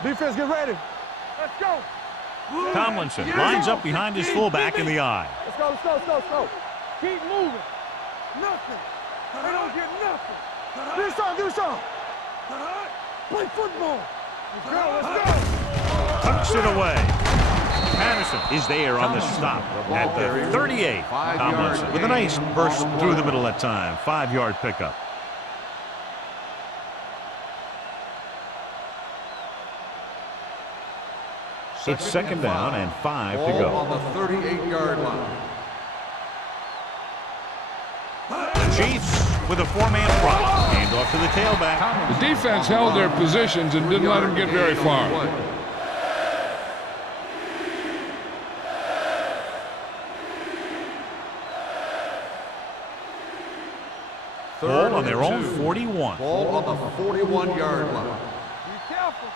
Defense, get ready. Let's go. Tomlinson lines up behind his fullback in the I. Let's go, let's go, let's go, let's go. Keep moving. Nothing. They don't get nothing. Do something, do something. Play football. Let's go, let's go. Tucks it away. Patterson is there on the stop at the 38. Tomlinson with a nice burst through the middle that time. 5-yard pickup. It's second down and 5 to go. On the 38-yard line. The Chiefs with a 4-man front. Hand off to the tailback. The defense held their positions and didn't let them get very far. Ball on their own 41. Ball on the 41-yard line. Be careful.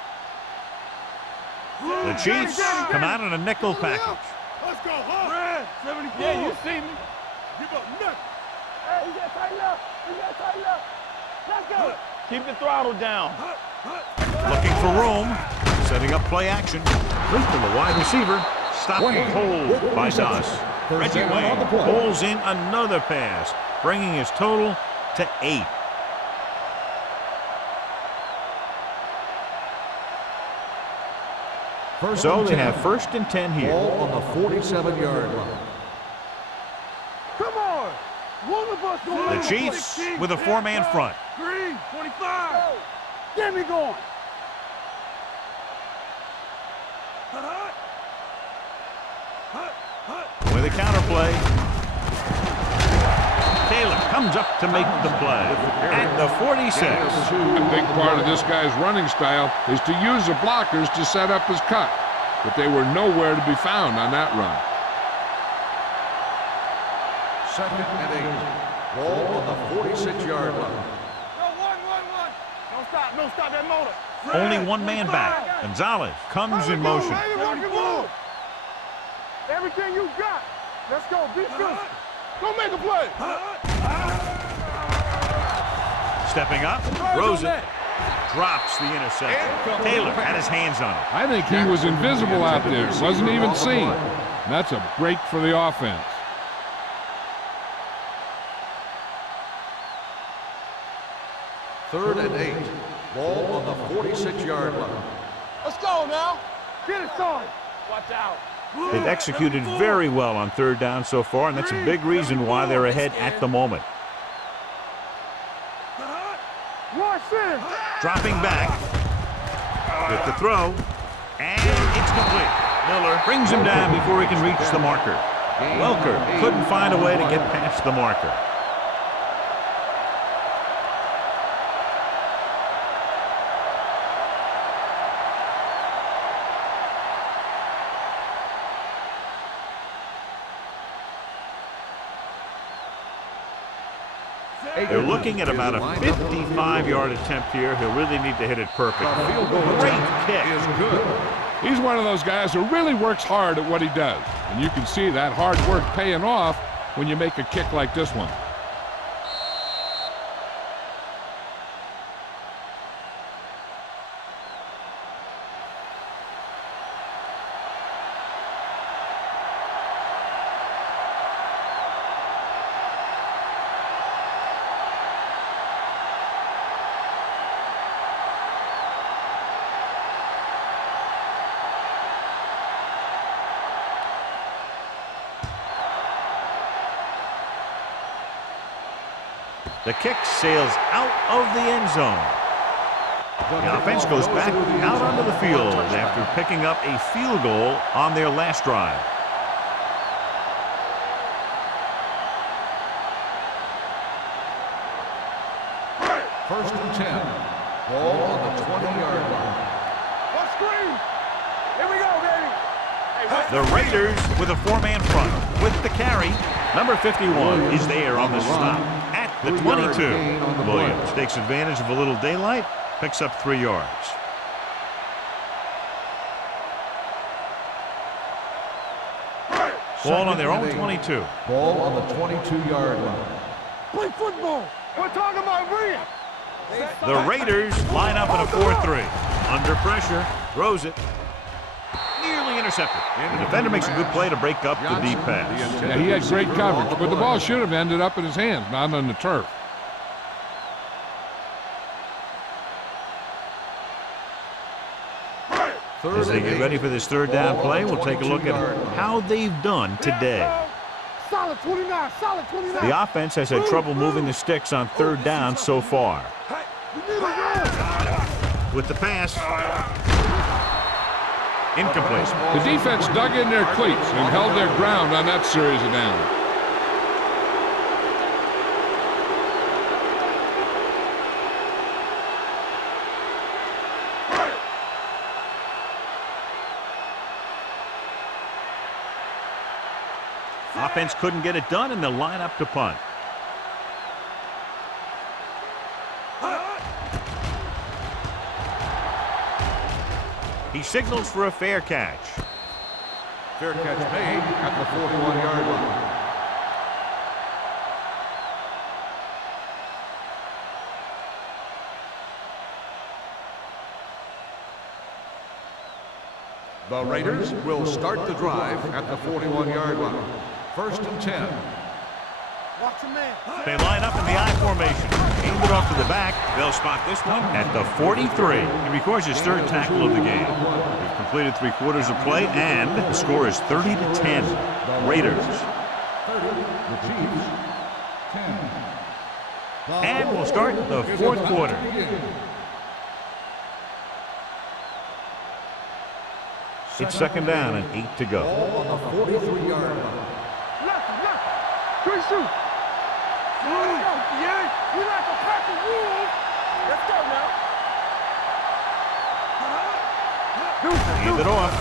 The Chiefs come out in a nickel package. Let's go, huh? 74. Yeah, you see me. Give up nothing. Hey, you got tighten up. You got tighten up. Let's go. Keep the throttle down. Looking for room. Setting up play action. Loop to the wide receiver. Stop and hold by Doss. Reggie Wayne pulls in another pass, bringing his total to 8. So they have 1st and 10 here. Ball on the 47-yard line. Come on. One of us going. The Chiefs with a 4-man front. Green, 25. Get me going. With a counterplay. Taylor comes up to make the play at the 46. A big part of this guy's running style is to use the blockers to set up his cut, but they were nowhere to be found on that run. 2nd and 8. Ball on the 46-yard line. Go, 1. Don't stop that motor. Only one man back. Gonzalez comes in motion. Everything you got. Let's go. Be good. Go make a play. Stepping up, throws it, drops the interception. Taylor had his hands on it. I think he was invisible out there. Wasn't even seen. That's a break for the offense. 3rd and 8. Ball on the 46-yard line. Let's go now. Get it started. Watch out. They've executed very well on 3rd down so far, and that's a big reason why they're ahead at the moment. Watch this. Dropping back with the throw, and it's complete. Miller brings him down before he can reach the marker. Welker couldn't find a way to get past the marker. They're looking at about a 55-yard attempt here. He'll really need to hit it perfect. Great kick. He's one of those guys who really works hard at what he does. And you can see that hard work paying off when you make a kick like this one. The kick sails out of the end zone. The offense goes back out onto the field after picking up a field goal on their last drive. First and 10. Ball on the 20-yard line. Let's screen. Here we go, baby. The Raiders with a 4-man front. With the carry, number 51 is there on the stop at the 22. Williams takes advantage of a little daylight, picks up 3 yards. Ball on their own 22. Ball on the 22-yard line. Play football. We're talking about bringing. The Raiders line up in a 4-3. Under pressure, throws it. Nearly intercepted. The defender makes a good play to break up the deep pass. Yeah, he had great coverage, but the ball should have ended up in his hands, not on the turf. As they get ready for this 3rd down play, we'll take a look at how they've done today. Solid 29, solid 29. The offense has had trouble moving the sticks on 3rd down so far. With the pass, incomplete. The defense dug in their cleats and held their ground on that series of downs. Offense couldn't get it done, and they'll line up to punt. He signals for a fair catch. Fair catch made at the 41-yard line. The Raiders will start the drive at the 41-yard line. 1st and 10. Watch the man. They line up in the I formation. Aimed it off to the back. They'll spot this one at the 43. He records his third tackle of the game. They've completed 3 quarters of play, and the score is 30-10. Raiders. 30, the Chiefs. 10. And we'll start the 4th quarter. It's 2nd down and 8 to go. Ball on the 43-yard line. Left. Good shoot. Yeah, you like a pack of wolves. Let's go now. Hand it off.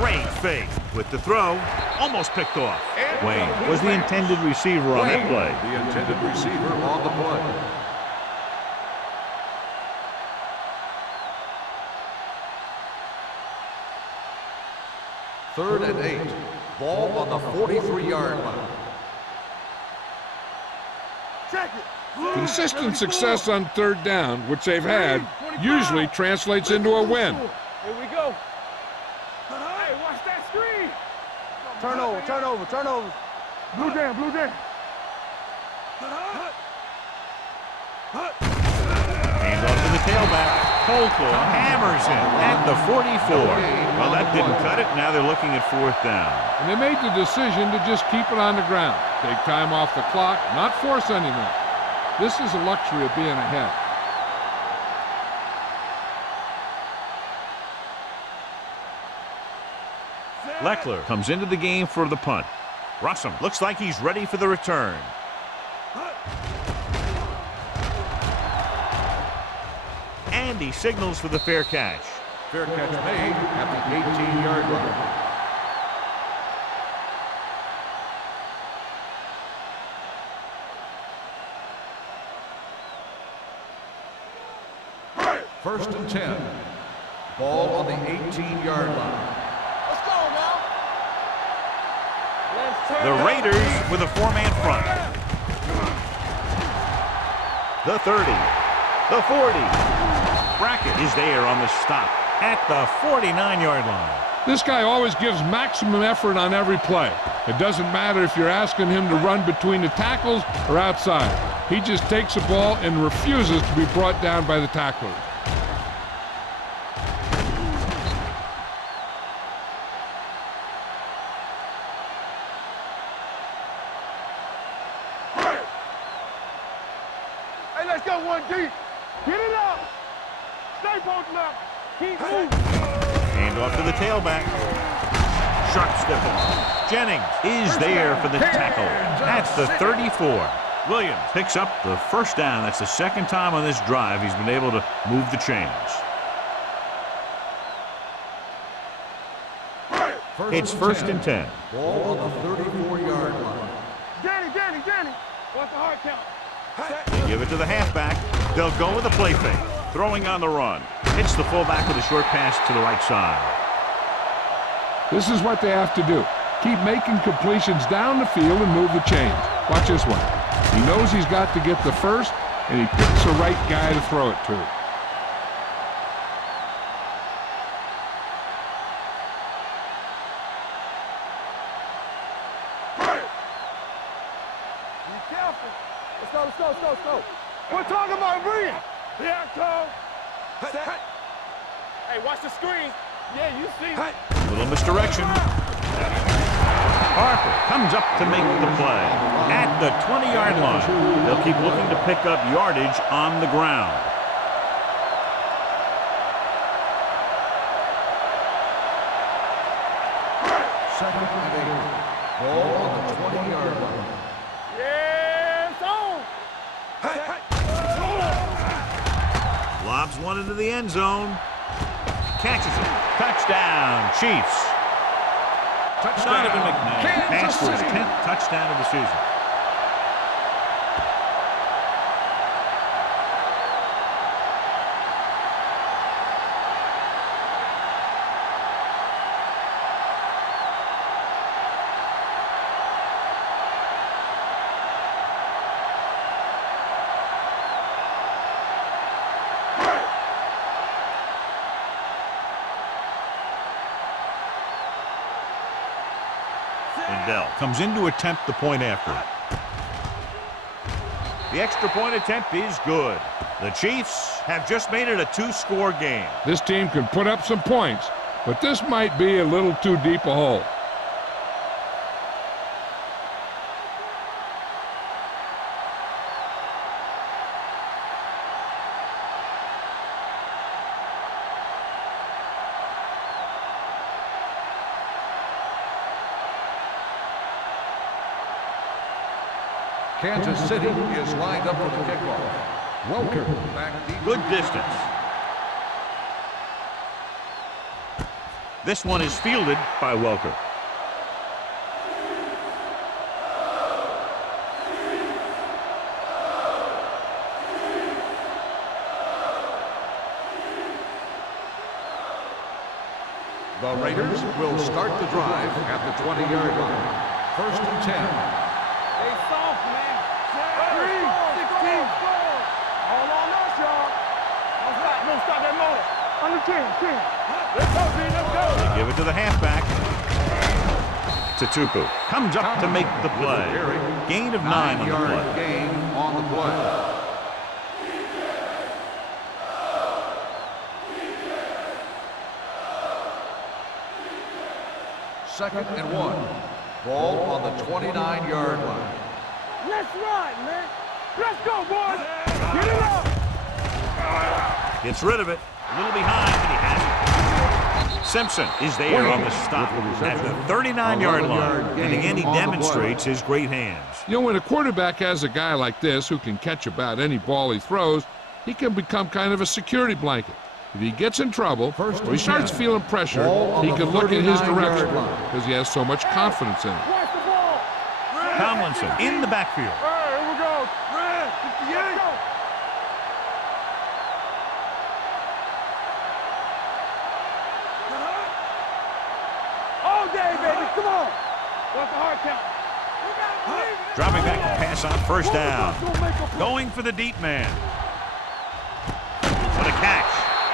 Great fake with the throw. Almost picked off. Wayne was the intended receiver on that play. The intended receiver on the play. Third and 8. Ball on the 43-yard line. Check it. Consistent success on 3rd down, which they've had, usually translates into a win. Here we go. Hey, watch that screen. Turnover. Blue jam. Hand off to the tailback. Colclaw hammers him at the 44. Well, that didn't cut it. Now they're looking at 4th down. And they made the decision to just keep it on the ground. Take time off the clock, not force anything. This is a luxury of being ahead. Leckler comes into the game for the punt. Russum looks like he's ready for the return. And he signals for the fair catch. Fair catch made at the 18-yard line. First and 10. Ball on the 18-yard line. Let's go now. The Raiders with a 4-man front. The 30. The 40. Brackett is there on the stop at the 49-yard line. This guy always gives maximum effort on every play. It doesn't matter if you're asking him to run between the tackles or outside. He just takes the ball and refuses to be brought down by the tacklers. Hey, let's go 1D. Get it up. Stay posted up. Keep moving. Hand off to the tailback. Sharp stiffens. Jennings is there for the tackle. That's the 34. Williams picks up the 1st down. That's the 2nd time on this drive he's been able to move the chains. It's 1st and 10. Ball on the 34-yard line. Danny. What's the hard count? They give it to the halfback. They'll go with a play fake. Throwing on the run. Hits the fullback with a short pass to the right side. This is what they have to do. Keep making completions down the field and move the chains. Watch this one. He knows he's got to get the first, and he picks the right guy to throw it to. Be careful. Let's go. We're talking about Rhea. Here I come. Hey, watch the screen. Yeah, you see. Little misdirection. Harper comes up to make the play. At the 20-yard line. They'll keep looking to pick up yardage on the ground. Second and 8. Ball on the 20-yard line. Yeah, it's on. Lobs one into the end zone. Catches it. Touchdown, Chiefs. Donovan McNabb passed for his 10th touchdown of the season. Odell comes in to attempt the point after. The extra point attempt is good. The Chiefs have just made it a two-score game. This team can put up some points, but this might be a little too deep a hole. Kansas City is lined up for the kickoff. Welker back deep. Good distance. This one is fielded by Welker. The Raiders will start the drive at the 20-yard line. First and 10. Stay soft, man. 3, 16. All on us, y'all. Don't stop that motor. Under 10. Let's go, B. Let's go. They give it to the halfback. Tupu comes up to make the play. Gain of 9 on the play. Gain on the play. Second and 1. Ball on the 29-yard line. Let's ride, man. Let's go, boys. Get it up. Gets rid of it. A little behind, but he has it. Simpson is there on the stop at the 39-yard line. And again, he demonstrates his great hands. You know, when a quarterback has a guy like this who can catch about any ball he throws, he can become kind of a security blanket. If he gets in trouble or he starts feeling pressure, he can look in his direction because he has so much confidence in it. Watch the ball. Tomlinson in the backfield. Here we go. Red, 58. All day, baby. Come on. What's the hard count? Dropping back to pass on first down. Going for the deep man. What a catch.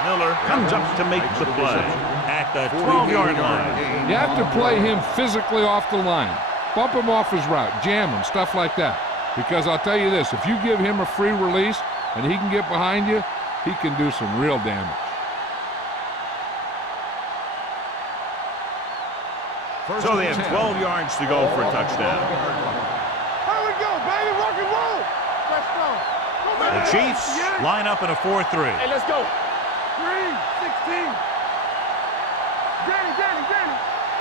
Miller comes up to make the play at the 12-yard line. You have to play him physically off the line. Bump him off his route, jam him, stuff like that. Because I'll tell you this, if you give him a free release and he can get behind you, he can do some real damage. So they have 12 yards to go for a touchdown. Here we go, baby. Rock and roll. Let's go. The Chiefs line up in a 4-3. Hey, let's go. 3, 16. Danny.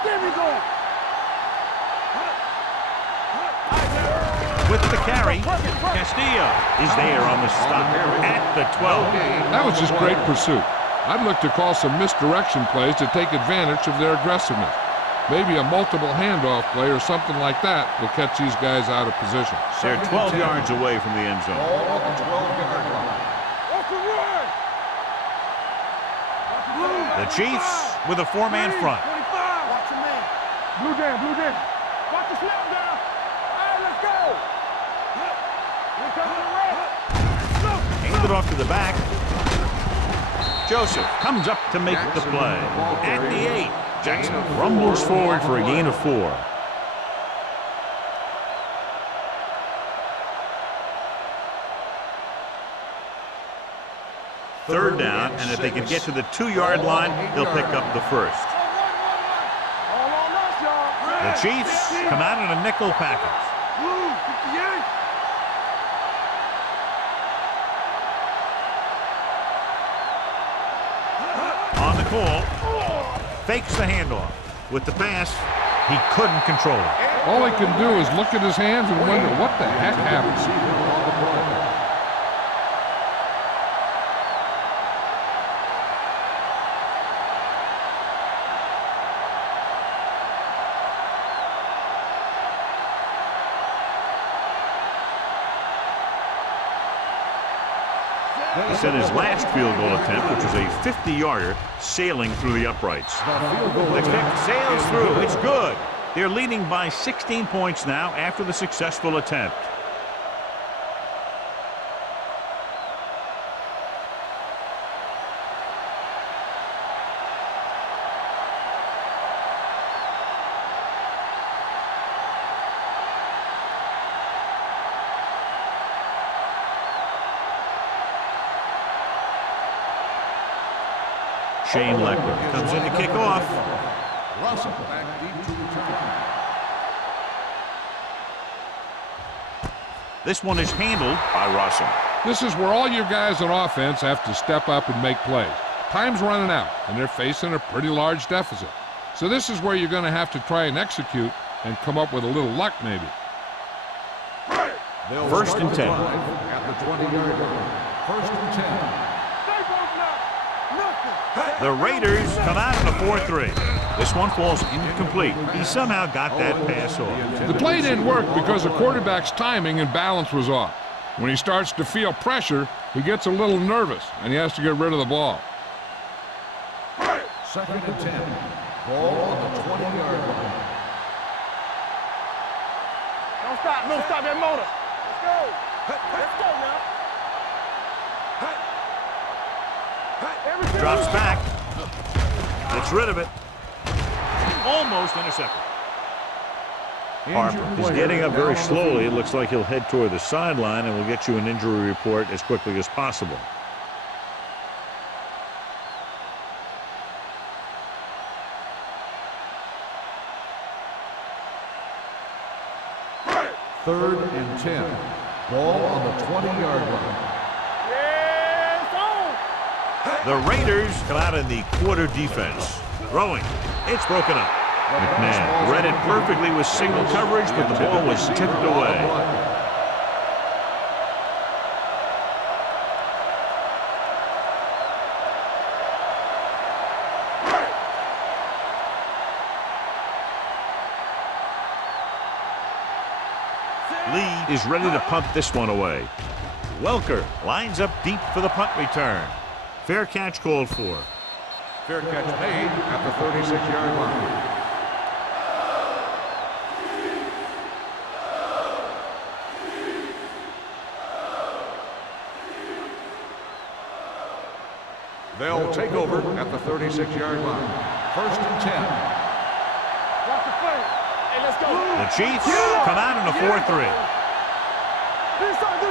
Get me going. With the carry, Castillo is there on the stop at the 12. That was just great pursuit. I'd look to call some misdirection plays to take advantage of their aggressiveness. Maybe a multiple handoff play or something like that will catch these guys out of position. They're 12 yards away from the end zone. Ball on the 12-yard line. What's the run? The Chiefs with a four-man front. 25. Watch your man. Blue down. Watch the snap down. All right, let's go. Here comes the red. Handed off to the back. Joseph comes up to make the play. At the 8, Jackson rumbles forward for a gain of 4. Third down, and if they can get to the 2-yard line, they'll pick up the first. All on us, y'all. The Chiefs come out in a nickel package. Blue, 58. On the call, fakes the handoff. With the pass, he couldn't control it. All he can do is look at his hands and wonder what the heck happened. He set his last field goal attempt, which was a 50-yarder, sailing through the uprights. The kick sails through. It's good. They're leading by 16 points now after the successful attempt. Shane Leckler comes in to kick off. Russell back deep to return. This one is handled by Russell. This is where all your guys on offense have to step up and make plays. Time's running out, and they're facing a pretty large deficit. So this is where you're going to have to try and execute and come up with a little luck maybe. They'll First and 10. At the 20-yard line. First and 10. The Raiders come out in a 4-3. This one falls incomplete. He somehow got that pass off. The play didn't work because the quarterback's timing and balance was off. When he starts to feel pressure, he gets a little nervous, and he has to get rid of the ball. Second and 10. Ball on the 20-yard line. Don't stop that motor. Let's go. Let's go now. Drops back. Gets rid of it. Almost intercepted. Harper is getting up very slowly. It looks like he'll head toward the sideline, and we'll get you an injury report as quickly as possible. Third and 10. Ball on the 20-yard line. The Raiders come out in the quarter defense. Throwing. It's broken up. McMahon read it perfectly with single coverage, but the ball was tipped away. Lee is ready to punt this one away. Welker lines up deep for the punt return. Fair catch called for. Fair catch made at the 36-yard line. They'll take over at the 36-yard line. First and 10. Watch the play. Hey, let's go. The Chiefs come out in a 4-3. Do something.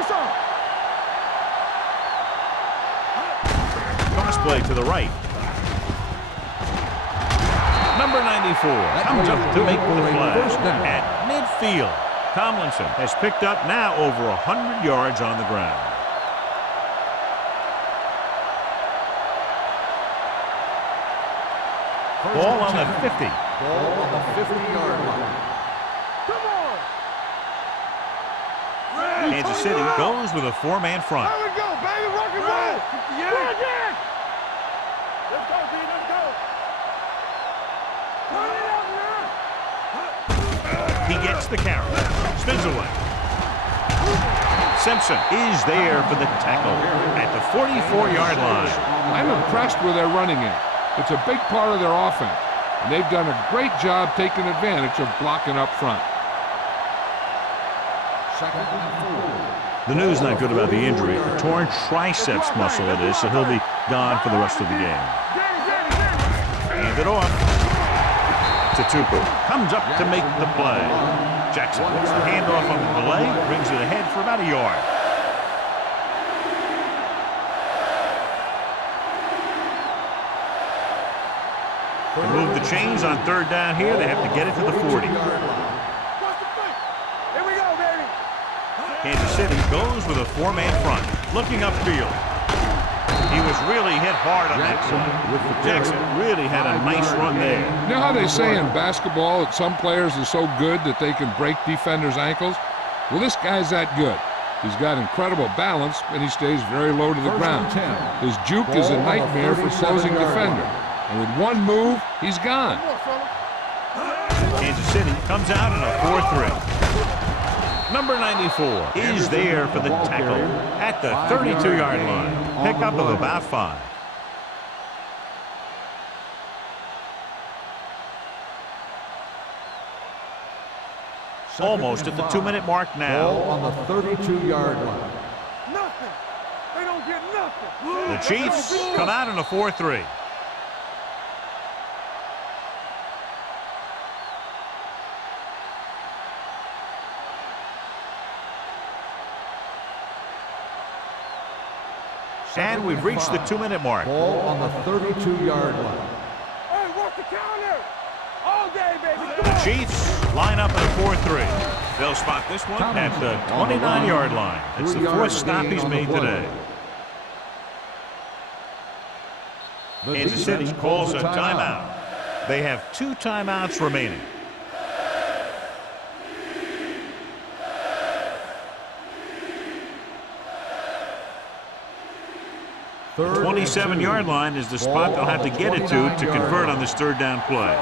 Cross play to the right. Number 94 comes up to make the play at midfield. Tomlinson has picked up now over 100 yards on the ground. Ball on the 50. Ball on the 50-yard line. Come on. Kansas City goes with a four-man front. There we go, baby. Rock and roll. Yeah. Again. Let's go, D. Let's go. Turn it up now. He gets the carry. Spins away. Simpson is there for the tackle at the 44-yard line. I'm impressed with their running game. It's a big part of their offense, and they've done a great job taking advantage of blocking up front. Second and 4. The news not good about the injury. A torn triceps muscle it is, so he'll be gone for the rest of the game. Hand it off to Tupu. Comes up to make the play. Jackson puts the handoff on the delay, brings it ahead for about a yard. To move the chains on third down here, they have to get it to the 40. Here we go, baby. Kansas City goes with a four-man front, looking upfield. He was really hit hard on that play. Jackson really had a nice run there. You know how they say in basketball that some players are so good that they can break defenders' ankles? Well, this guy's that good. He's got incredible balance, and he stays very low to the ground. His juke is a nightmare for closing defender. And with one move, he's gone. Kansas City comes out in a 4-3. Number 94 is there for the tackle at the 32-yard line. Pickup of about 5. Almost at the 2-minute mark now. Ball on the 32-yard line. Nothing. They don't get nothing. The Chiefs come out in a 4-3. And we've reached the 2-minute mark. Ball on the 32-yard line. Hey, what's the counter? All day, baby. Come The on. Chiefs line up in a 4-3. They'll spot this one at the 29-yard line. That's the 4th stop he's made today. Kansas City calls a timeout. They have 2 timeouts remaining. 27-yard line is the spot they'll have to get it to convert on this 3rd down play.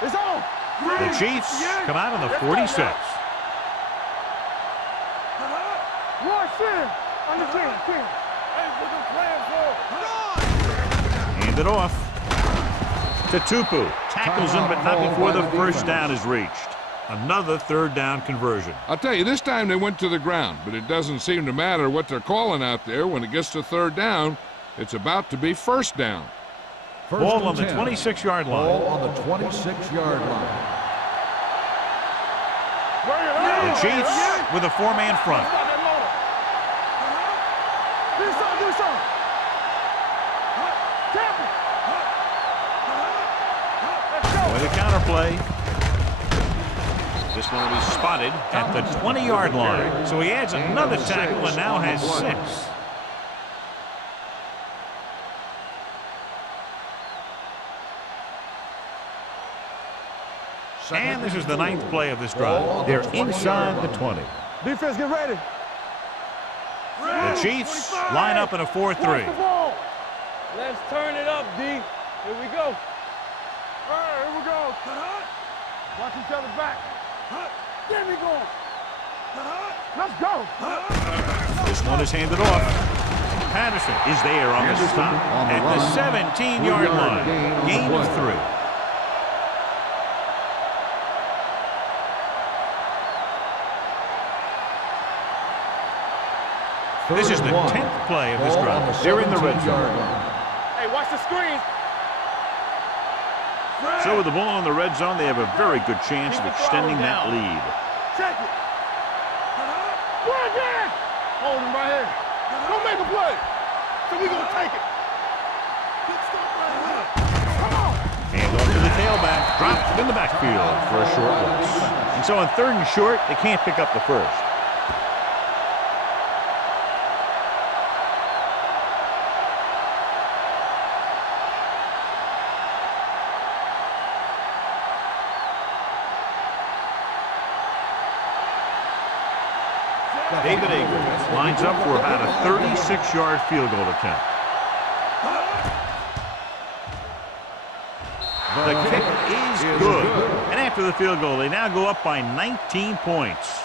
It's on. The Chiefs come out on the 46. Watch in. On the 10. Hey, what you playing for? Hand it off to Tupu. Tackles him, but not before the 1st down is reached. Another 3rd down conversion. I'll tell you, this time they went to the ground, but it doesn't seem to matter what they're calling out there. When it gets to 3rd down, it's about to be 1st down. Ball on the 26-yard line. Ball on the 26-yard line. The Chiefs with a 4-man front. Do something. Tap it. With a counterplay. This one will be spotted at the 20-yard line. So he adds another tackle and now has 6. And this is the 9th play of this drive. They're inside the 20. Defense, get ready. The Chiefs line up in a 4-3. Let's turn it up, D. Here we go. All right, here we go. Watch each other back. There we go. Let's go. This one is handed off. Patterson is there on the stop at the 17-yard line. Gain of 3. This is the 10th play of this drive. They're in the red zone. Hey, watch the screen. So with the ball in the red zone, they have a very good chance of extending that lead. Check it. Go again. Hold him right here. Don't make a play. So we gonna take it. Come on. Hand off to the tailback. Dropped in the backfield for a short loss. And so on 3rd and short, they can't pick up the 1st. David Akers lines up for about a 36-yard field goal attempt. The kick is good. And after the field goal, they now go up by 19 points.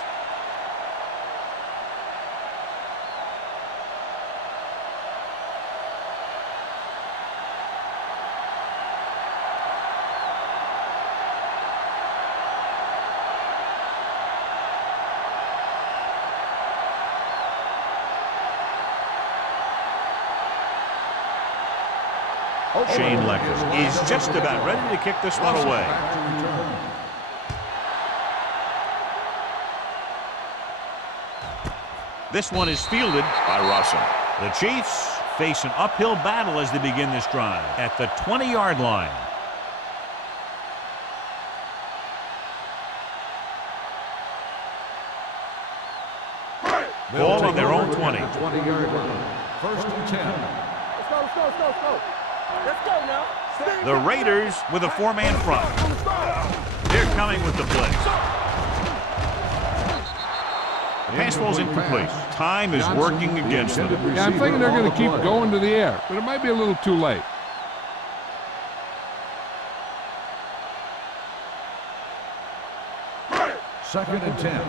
Shane Lecker is just about ready to kick this one away. This one is fielded by Russell. The Chiefs face an uphill battle as they begin this drive at the 20-yard line. Ball on their own 20. 20-yard line. 1st and 10. Let's go. Let's go now. The Raiders with a 4-man front. They're coming with the blitz. The pass ball's incomplete. Time is working against them. Yeah, I'm thinking they're going to keep going to the air, but it might be a little too late. Second and 10.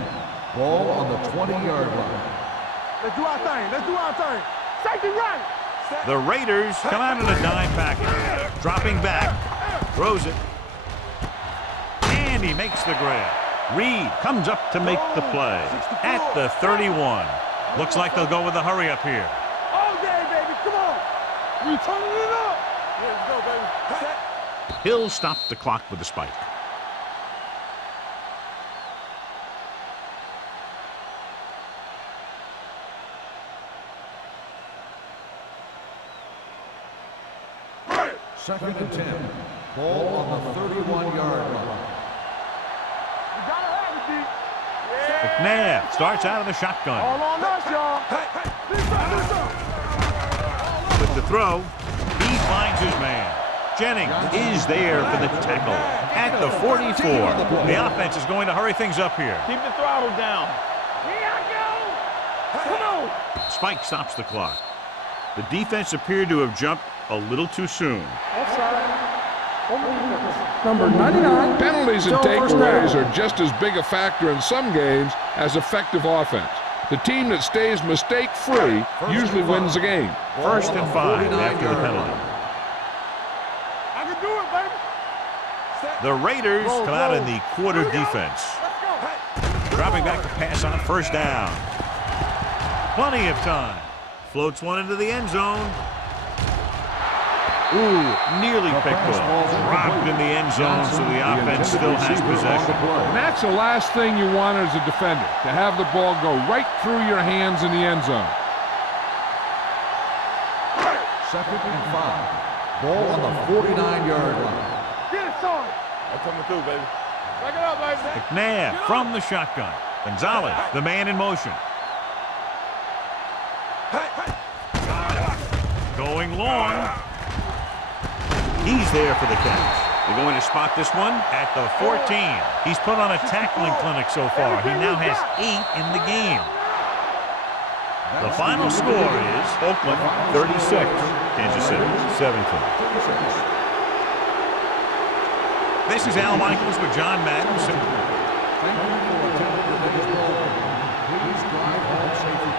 Ball on the 20-yard line. Let's do our thing. Safety right. The Raiders come out in a dime package. Dropping back. Throws it. And he makes the grab. Reed comes up to make the play at the 31. Looks like they'll go with a hurry up here. All day, baby. Come on. We turning it up. Here we go, baby. Set. Hill stopped the clock with a spike. Second and 10. Ball on the 31-yard line. You gotta have it, D. McNabb starts out of the shotgun. All on us, y'all. With the throw, he finds his man. Jennings is there for the tackle at the 44. The offense is going to hurry things up here. Keep the throttle down. Here I go. Come on. Spike stops the clock. The defense appeared to have jumped a little too soon. Number 99. Penalties and Still first takeaways down. are just as big a factor in some games as effective offense. The team that stays mistake-free usually wins the game. First and 5 after the penalty. I can do it, baby. The Raiders come out in the quarter defense. Let's go. Dropping back to pass on first down. Plenty of time. Floats one into the end zone. Ooh, nearly picked off. Dropped in the end zone, so the offense still has possession. And that's the last thing you want as a defender, to have the ball go right through your hands in the end zone. Second and 5. Ball on the 49-yard line. Get it, son. I'm coming through, baby. Back it up, baby. McNabb from the shotgun. Gonzalez, the man in motion. Going long. He's there for the catch. They're going to spot this one at the 14. He's put on a tackling clinic so far. He now has 8 in the game. The final score is Oakland 36, Kansas City 17. This is Al Michaels with John Madden. Thank you for attending today's ball game. Please drive home safely.